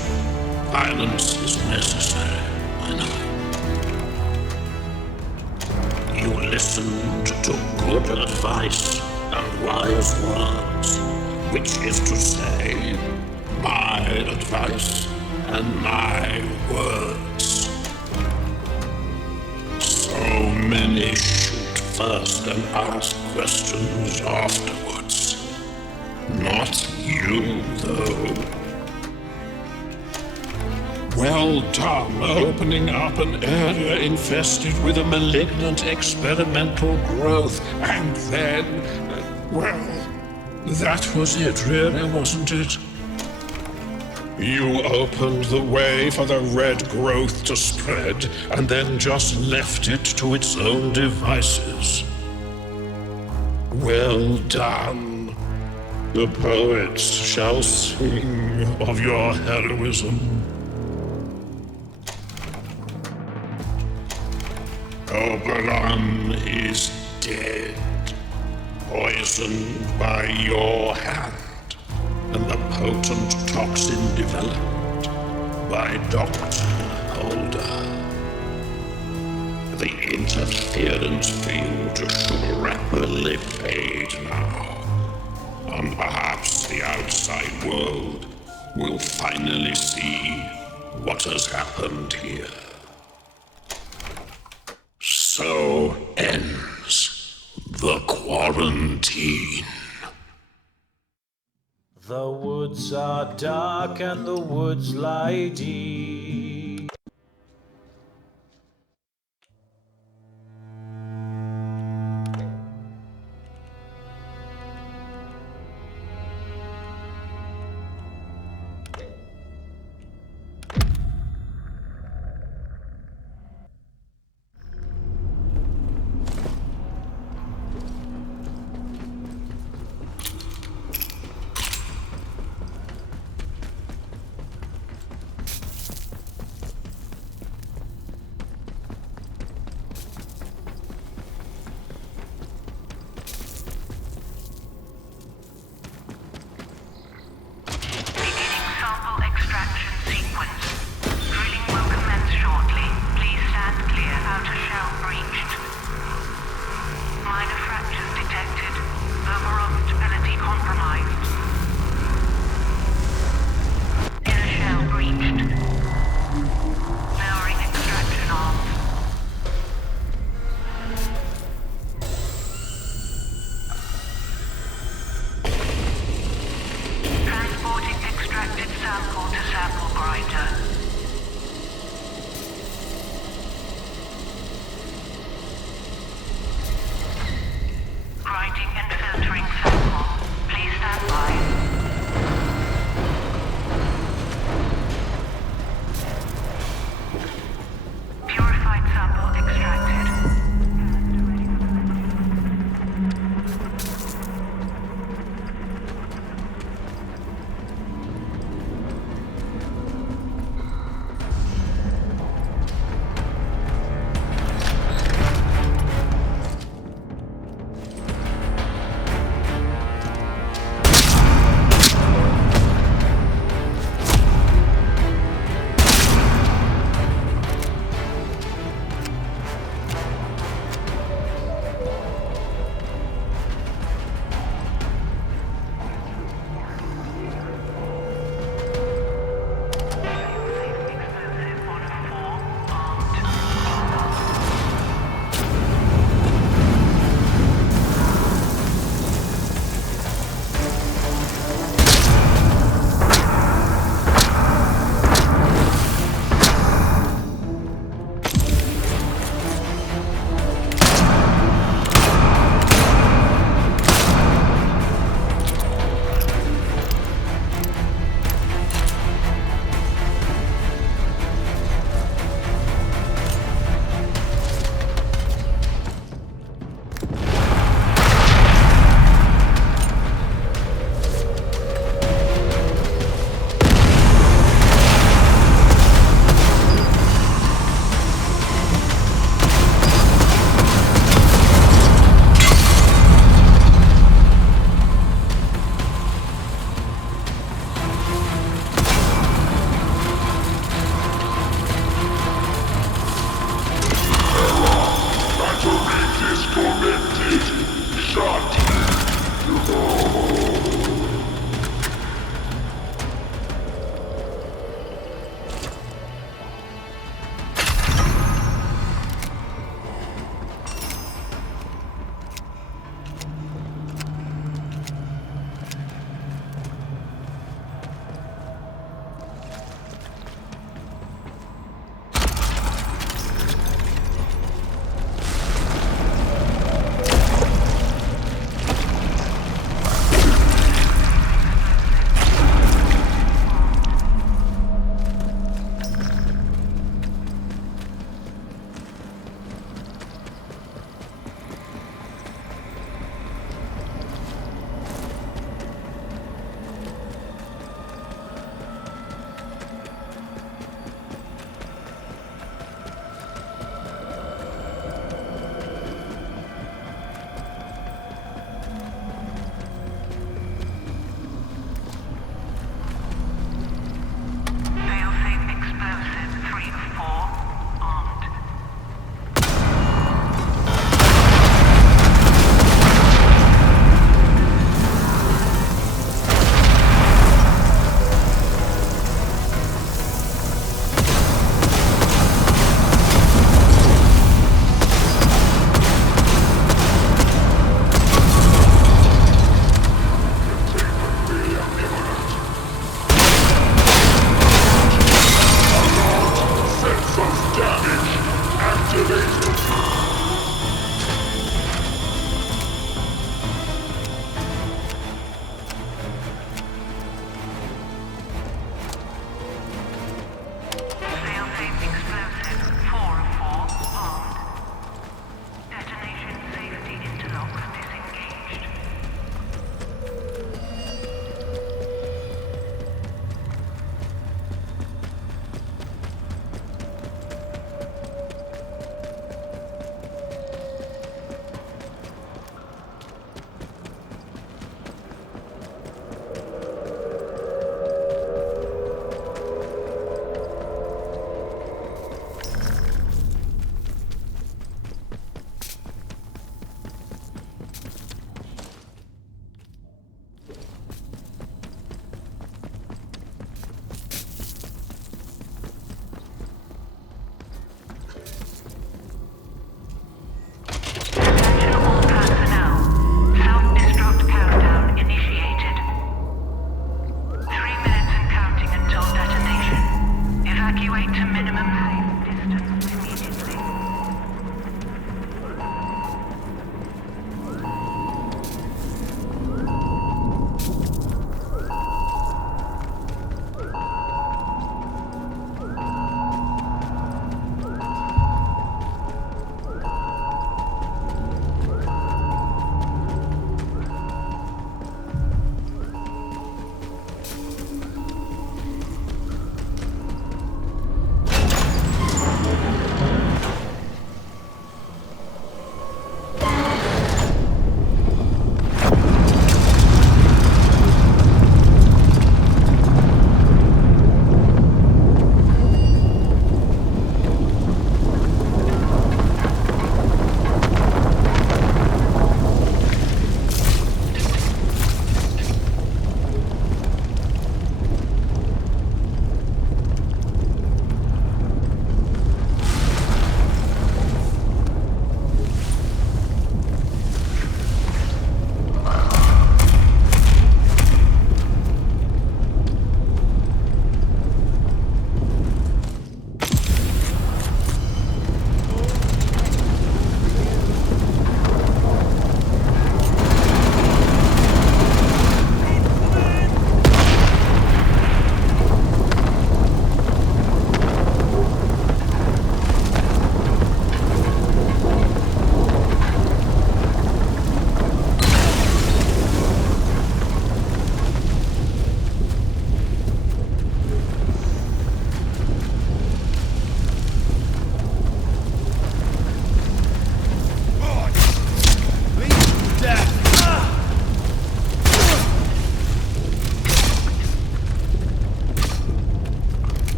violence is necessary, I know. You listened to good advice and wise words, which is to say, my advice and my words. So many shoot first and ask questions afterwards. Not you, though. Well done, opening up an area infested with a malignant experimental growth. And then, well, that was it really, wasn't it? You opened the way for the red growth to spread, and then just left it to its own devices. Well done. The poets shall sing of your heroism. Oberon is dead, poisoned by your hand, and the potent toxin developed by Dr.Holder. The interference field should rapidly fade now, and perhaps the outside world will finally see what has happened here. So ends the quarantine. The woods are dark and the woods lie deep.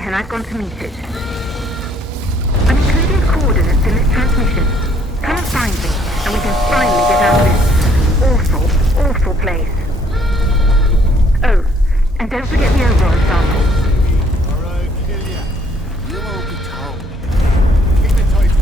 And I've gone to meet it. I'm including the coordinates in this transmission. Come and find me, and we can finally get out of this awful, awful place. Oh, and don't forget the Oberon sample. Alright, kill ya. You won't be told. Keep it tight.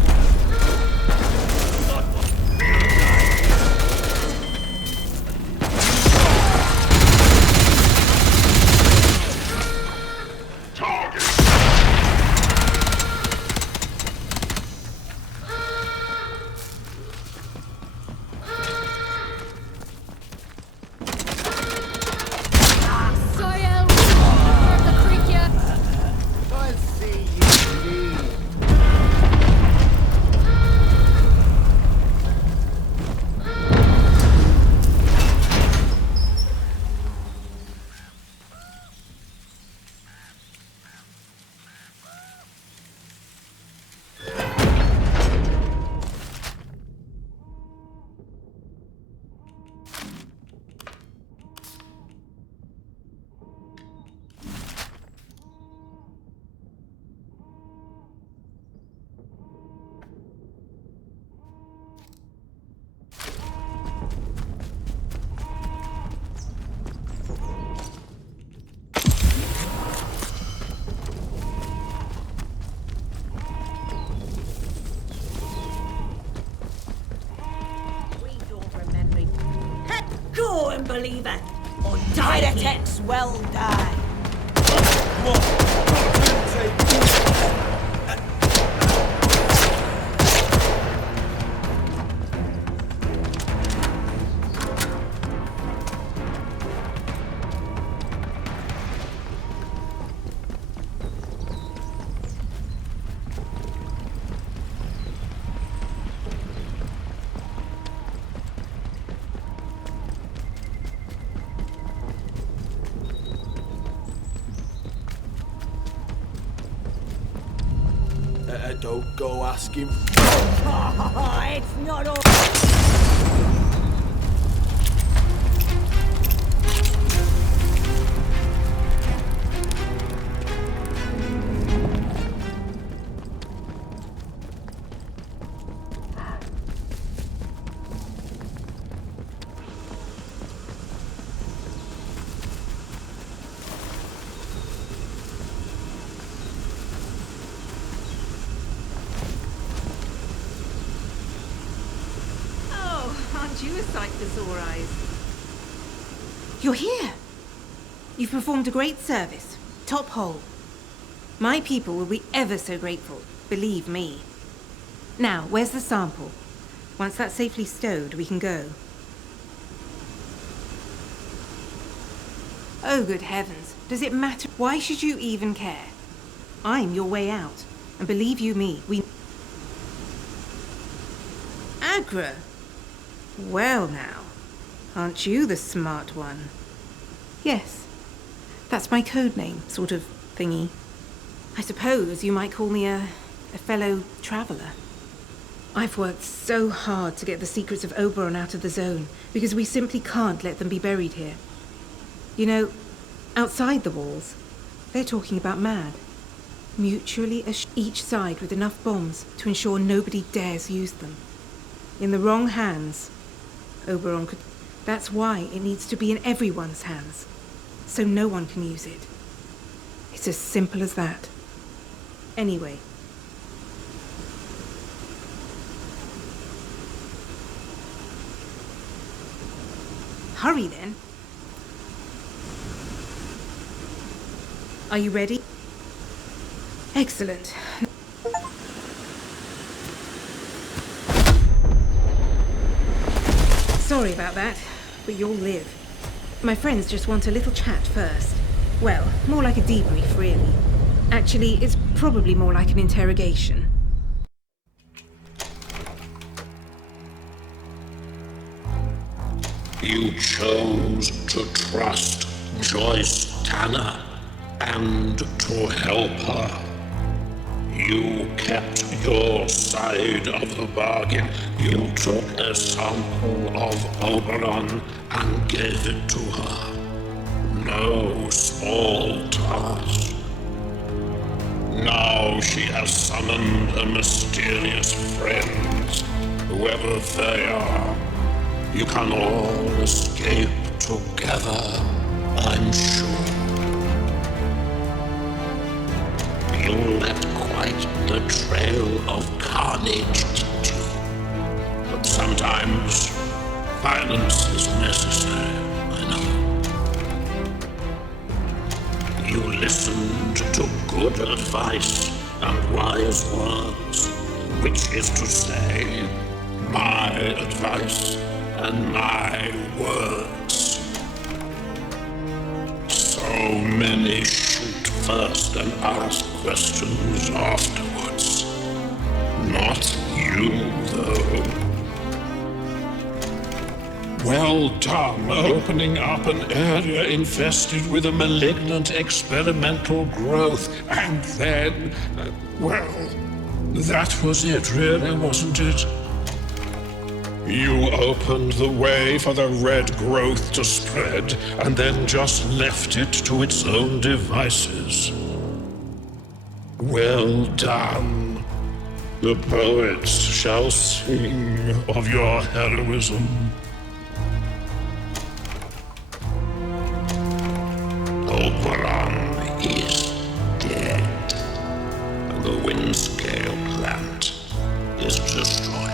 Believer, or die the text well die. Don't go asking. It's not all. You a sight for sore eyes. You're here. You've performed a great service. Top hole. My people will be ever so grateful, believe me. Now, where's the sample? Once that's safely stowed, we can go. Oh, good heavens. Does it matter? Why should you even care? I'm your way out. And believe you me, we... Agra! Well now, aren't you the smart one? Yes, that's my code name, sort of thingy. I suppose you might call me a fellow traveller. I've worked so hard to get the secrets of Oberon out of the zone, because we simply can't let them be buried here. You know, outside the walls, they're talking about MAD. Mutually each side with enough bombs to ensure nobody dares use them. In the wrong hands, Oberon could... That's why it needs to be in everyone's hands, so no one can use it. It's as simple as that. Anyway. Hurry then. Are you ready? Excellent. Sorry about that, but you'll live. My friends just want a little chat first. Well, more like a debrief, really. Actually, it's probably more like an interrogation. You chose to trust Joyce Tanner and to help her. You kept your side of the bargain. You took a sample of Oberon and gave it to her. No small task. Now she has summoned her mysterious friends, whoever they are. You can all escape together, I'm sure. You left quite the trail of carnage, didn't you? But sometimes violence is necessary, I know. You listened to good advice and wise words, which is to say, my advice and my words. So many shoot first and ask questions afterwards. Not you, though. Well done, opening up an area infested with a malignant experimental growth. And then, well, that was it, really, wasn't it? You opened the way for the red growth to spread, and then just left it to its own devices. Well done. The poets shall sing of your heroism. Oberon is dead, and the Windscale Plant is destroyed.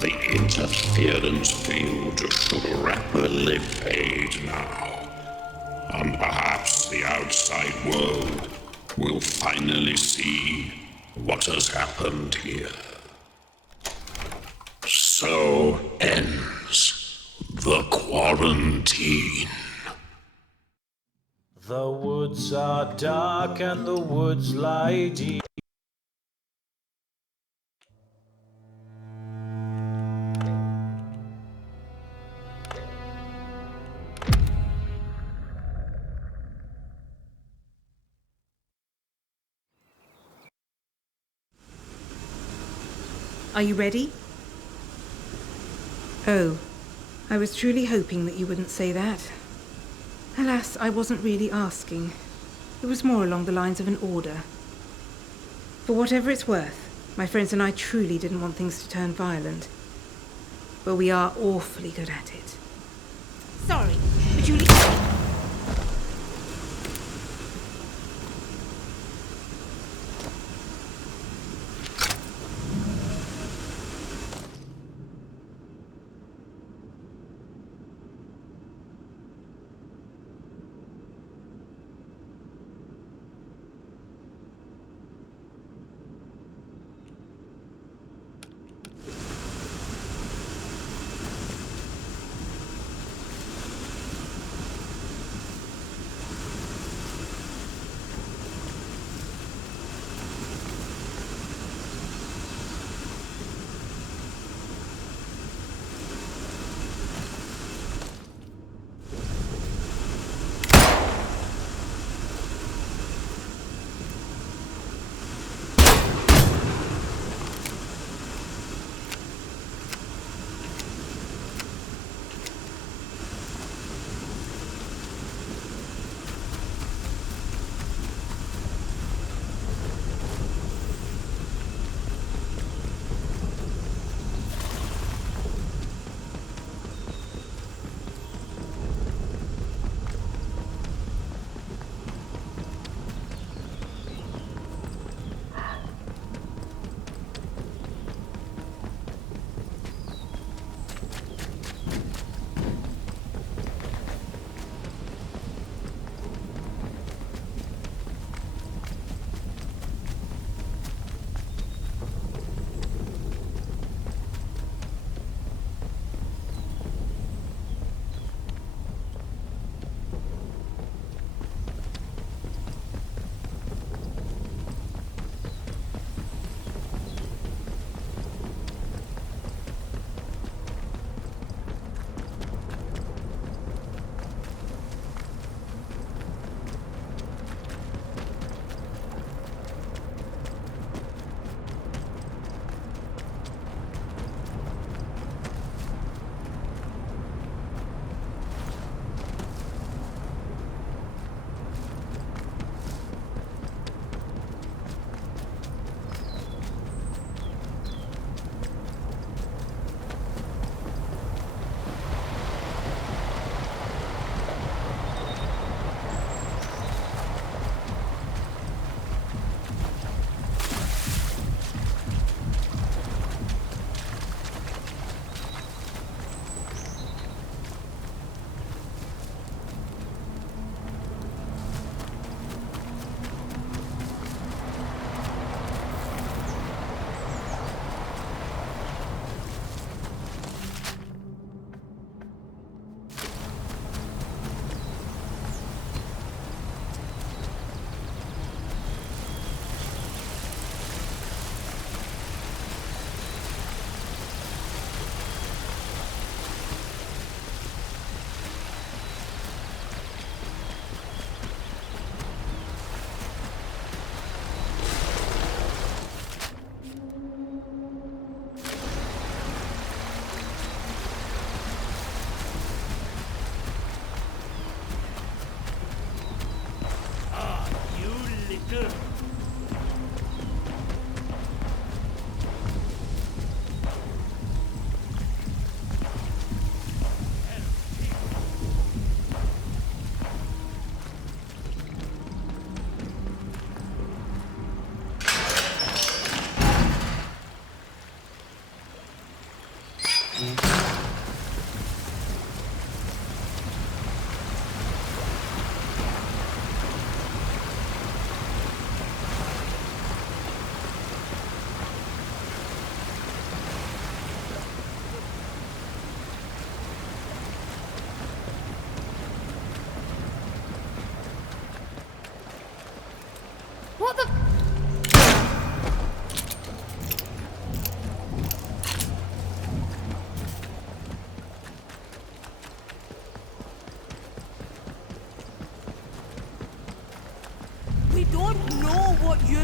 The interference field should rapidly fade now, and perhaps the outside world will finally see what has happened here. So ends the quarantine. The woods are dark and the woods lie deep. Are you ready? Oh, I was truly hoping that you wouldn't say that. Alas, I wasn't really asking. It was more along the lines of an order. For whatever it's worth, my friends and I truly didn't want things to turn violent. But we are awfully good at it. Sorry, but you... don't know what you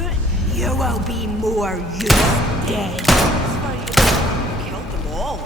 will be more use dead. That's why you killed them all.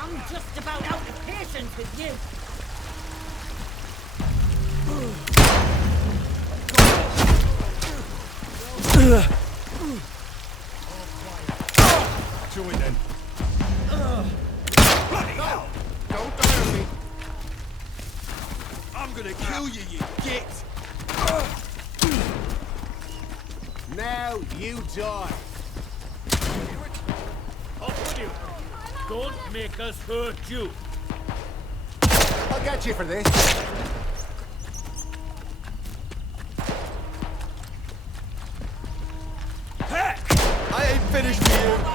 I'm just about out of patience with you. To it then. Bloody hell! Don't hurt me. I'm gonna kill you, you git! Now you die. Up you. Don't make us hurt you. I'll get you for this. Heck! I ain't finished with you.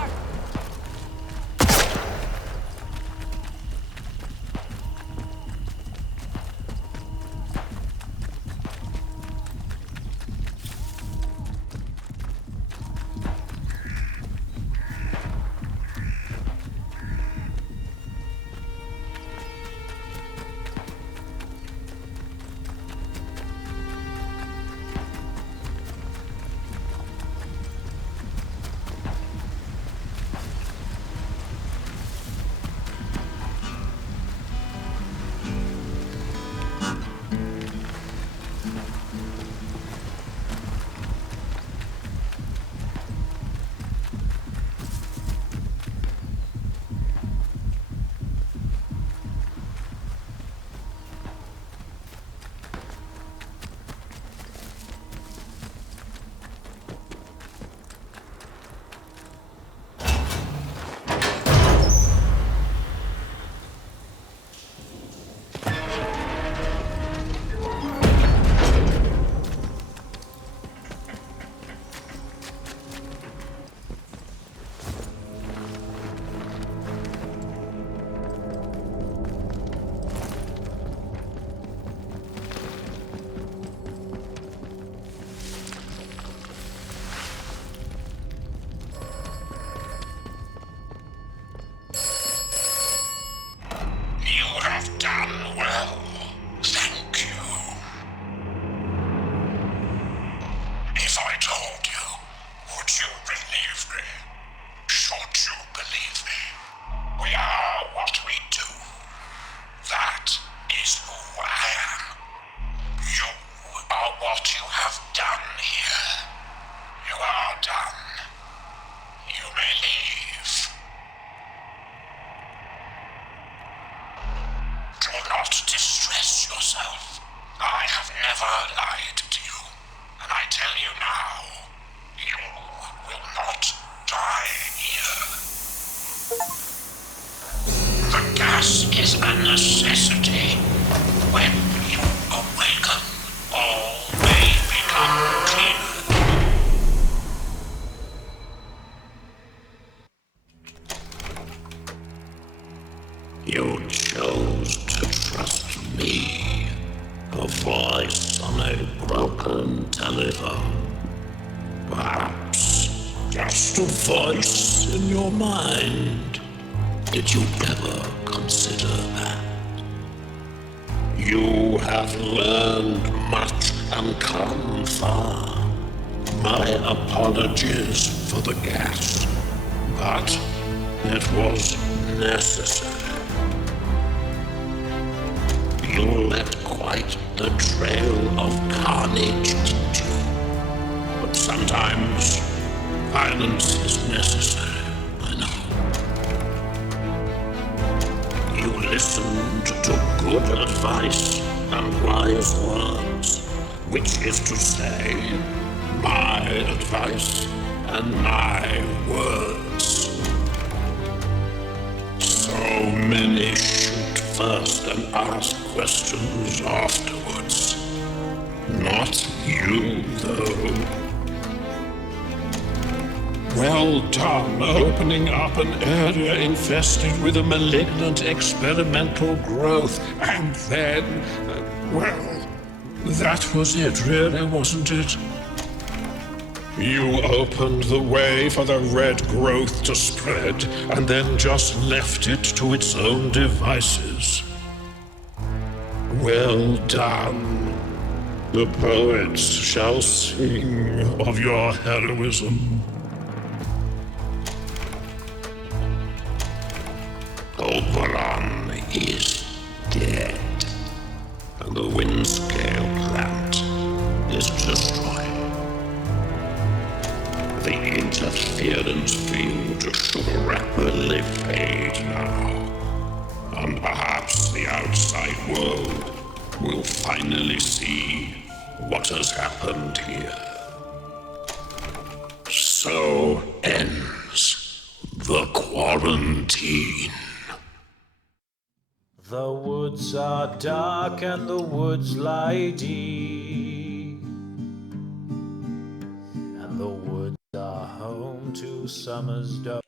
You chose to trust me, a voice on a broken telephone. Perhaps just a voice in your mind. Did you ever consider that? You have learned much and come far. My apologies for the gas, but it was necessary. You left quite the trail of carnage, didn't you? But Sometimes violence is necessary, I know. You listened to good advice and wise words, which is to say, my advice and my words. So many shoot first and ask questions afterwards. Not you, though. Well done, opening up an area infested with a malignant experimental growth. And then, well, that was it, really, wasn't it? You opened the way for the red growth to spread, and then just left it to its own devices. Well done. The poets shall sing of your heroism. Oberon is dead, and the Windscale Plant is destroyed. The interference field should rapidly fade now, and perhaps the outside world will finally see what has happened here. So ends the quarantine. The woods are dark and the woods lie deep, and the woods are home to summer's dark.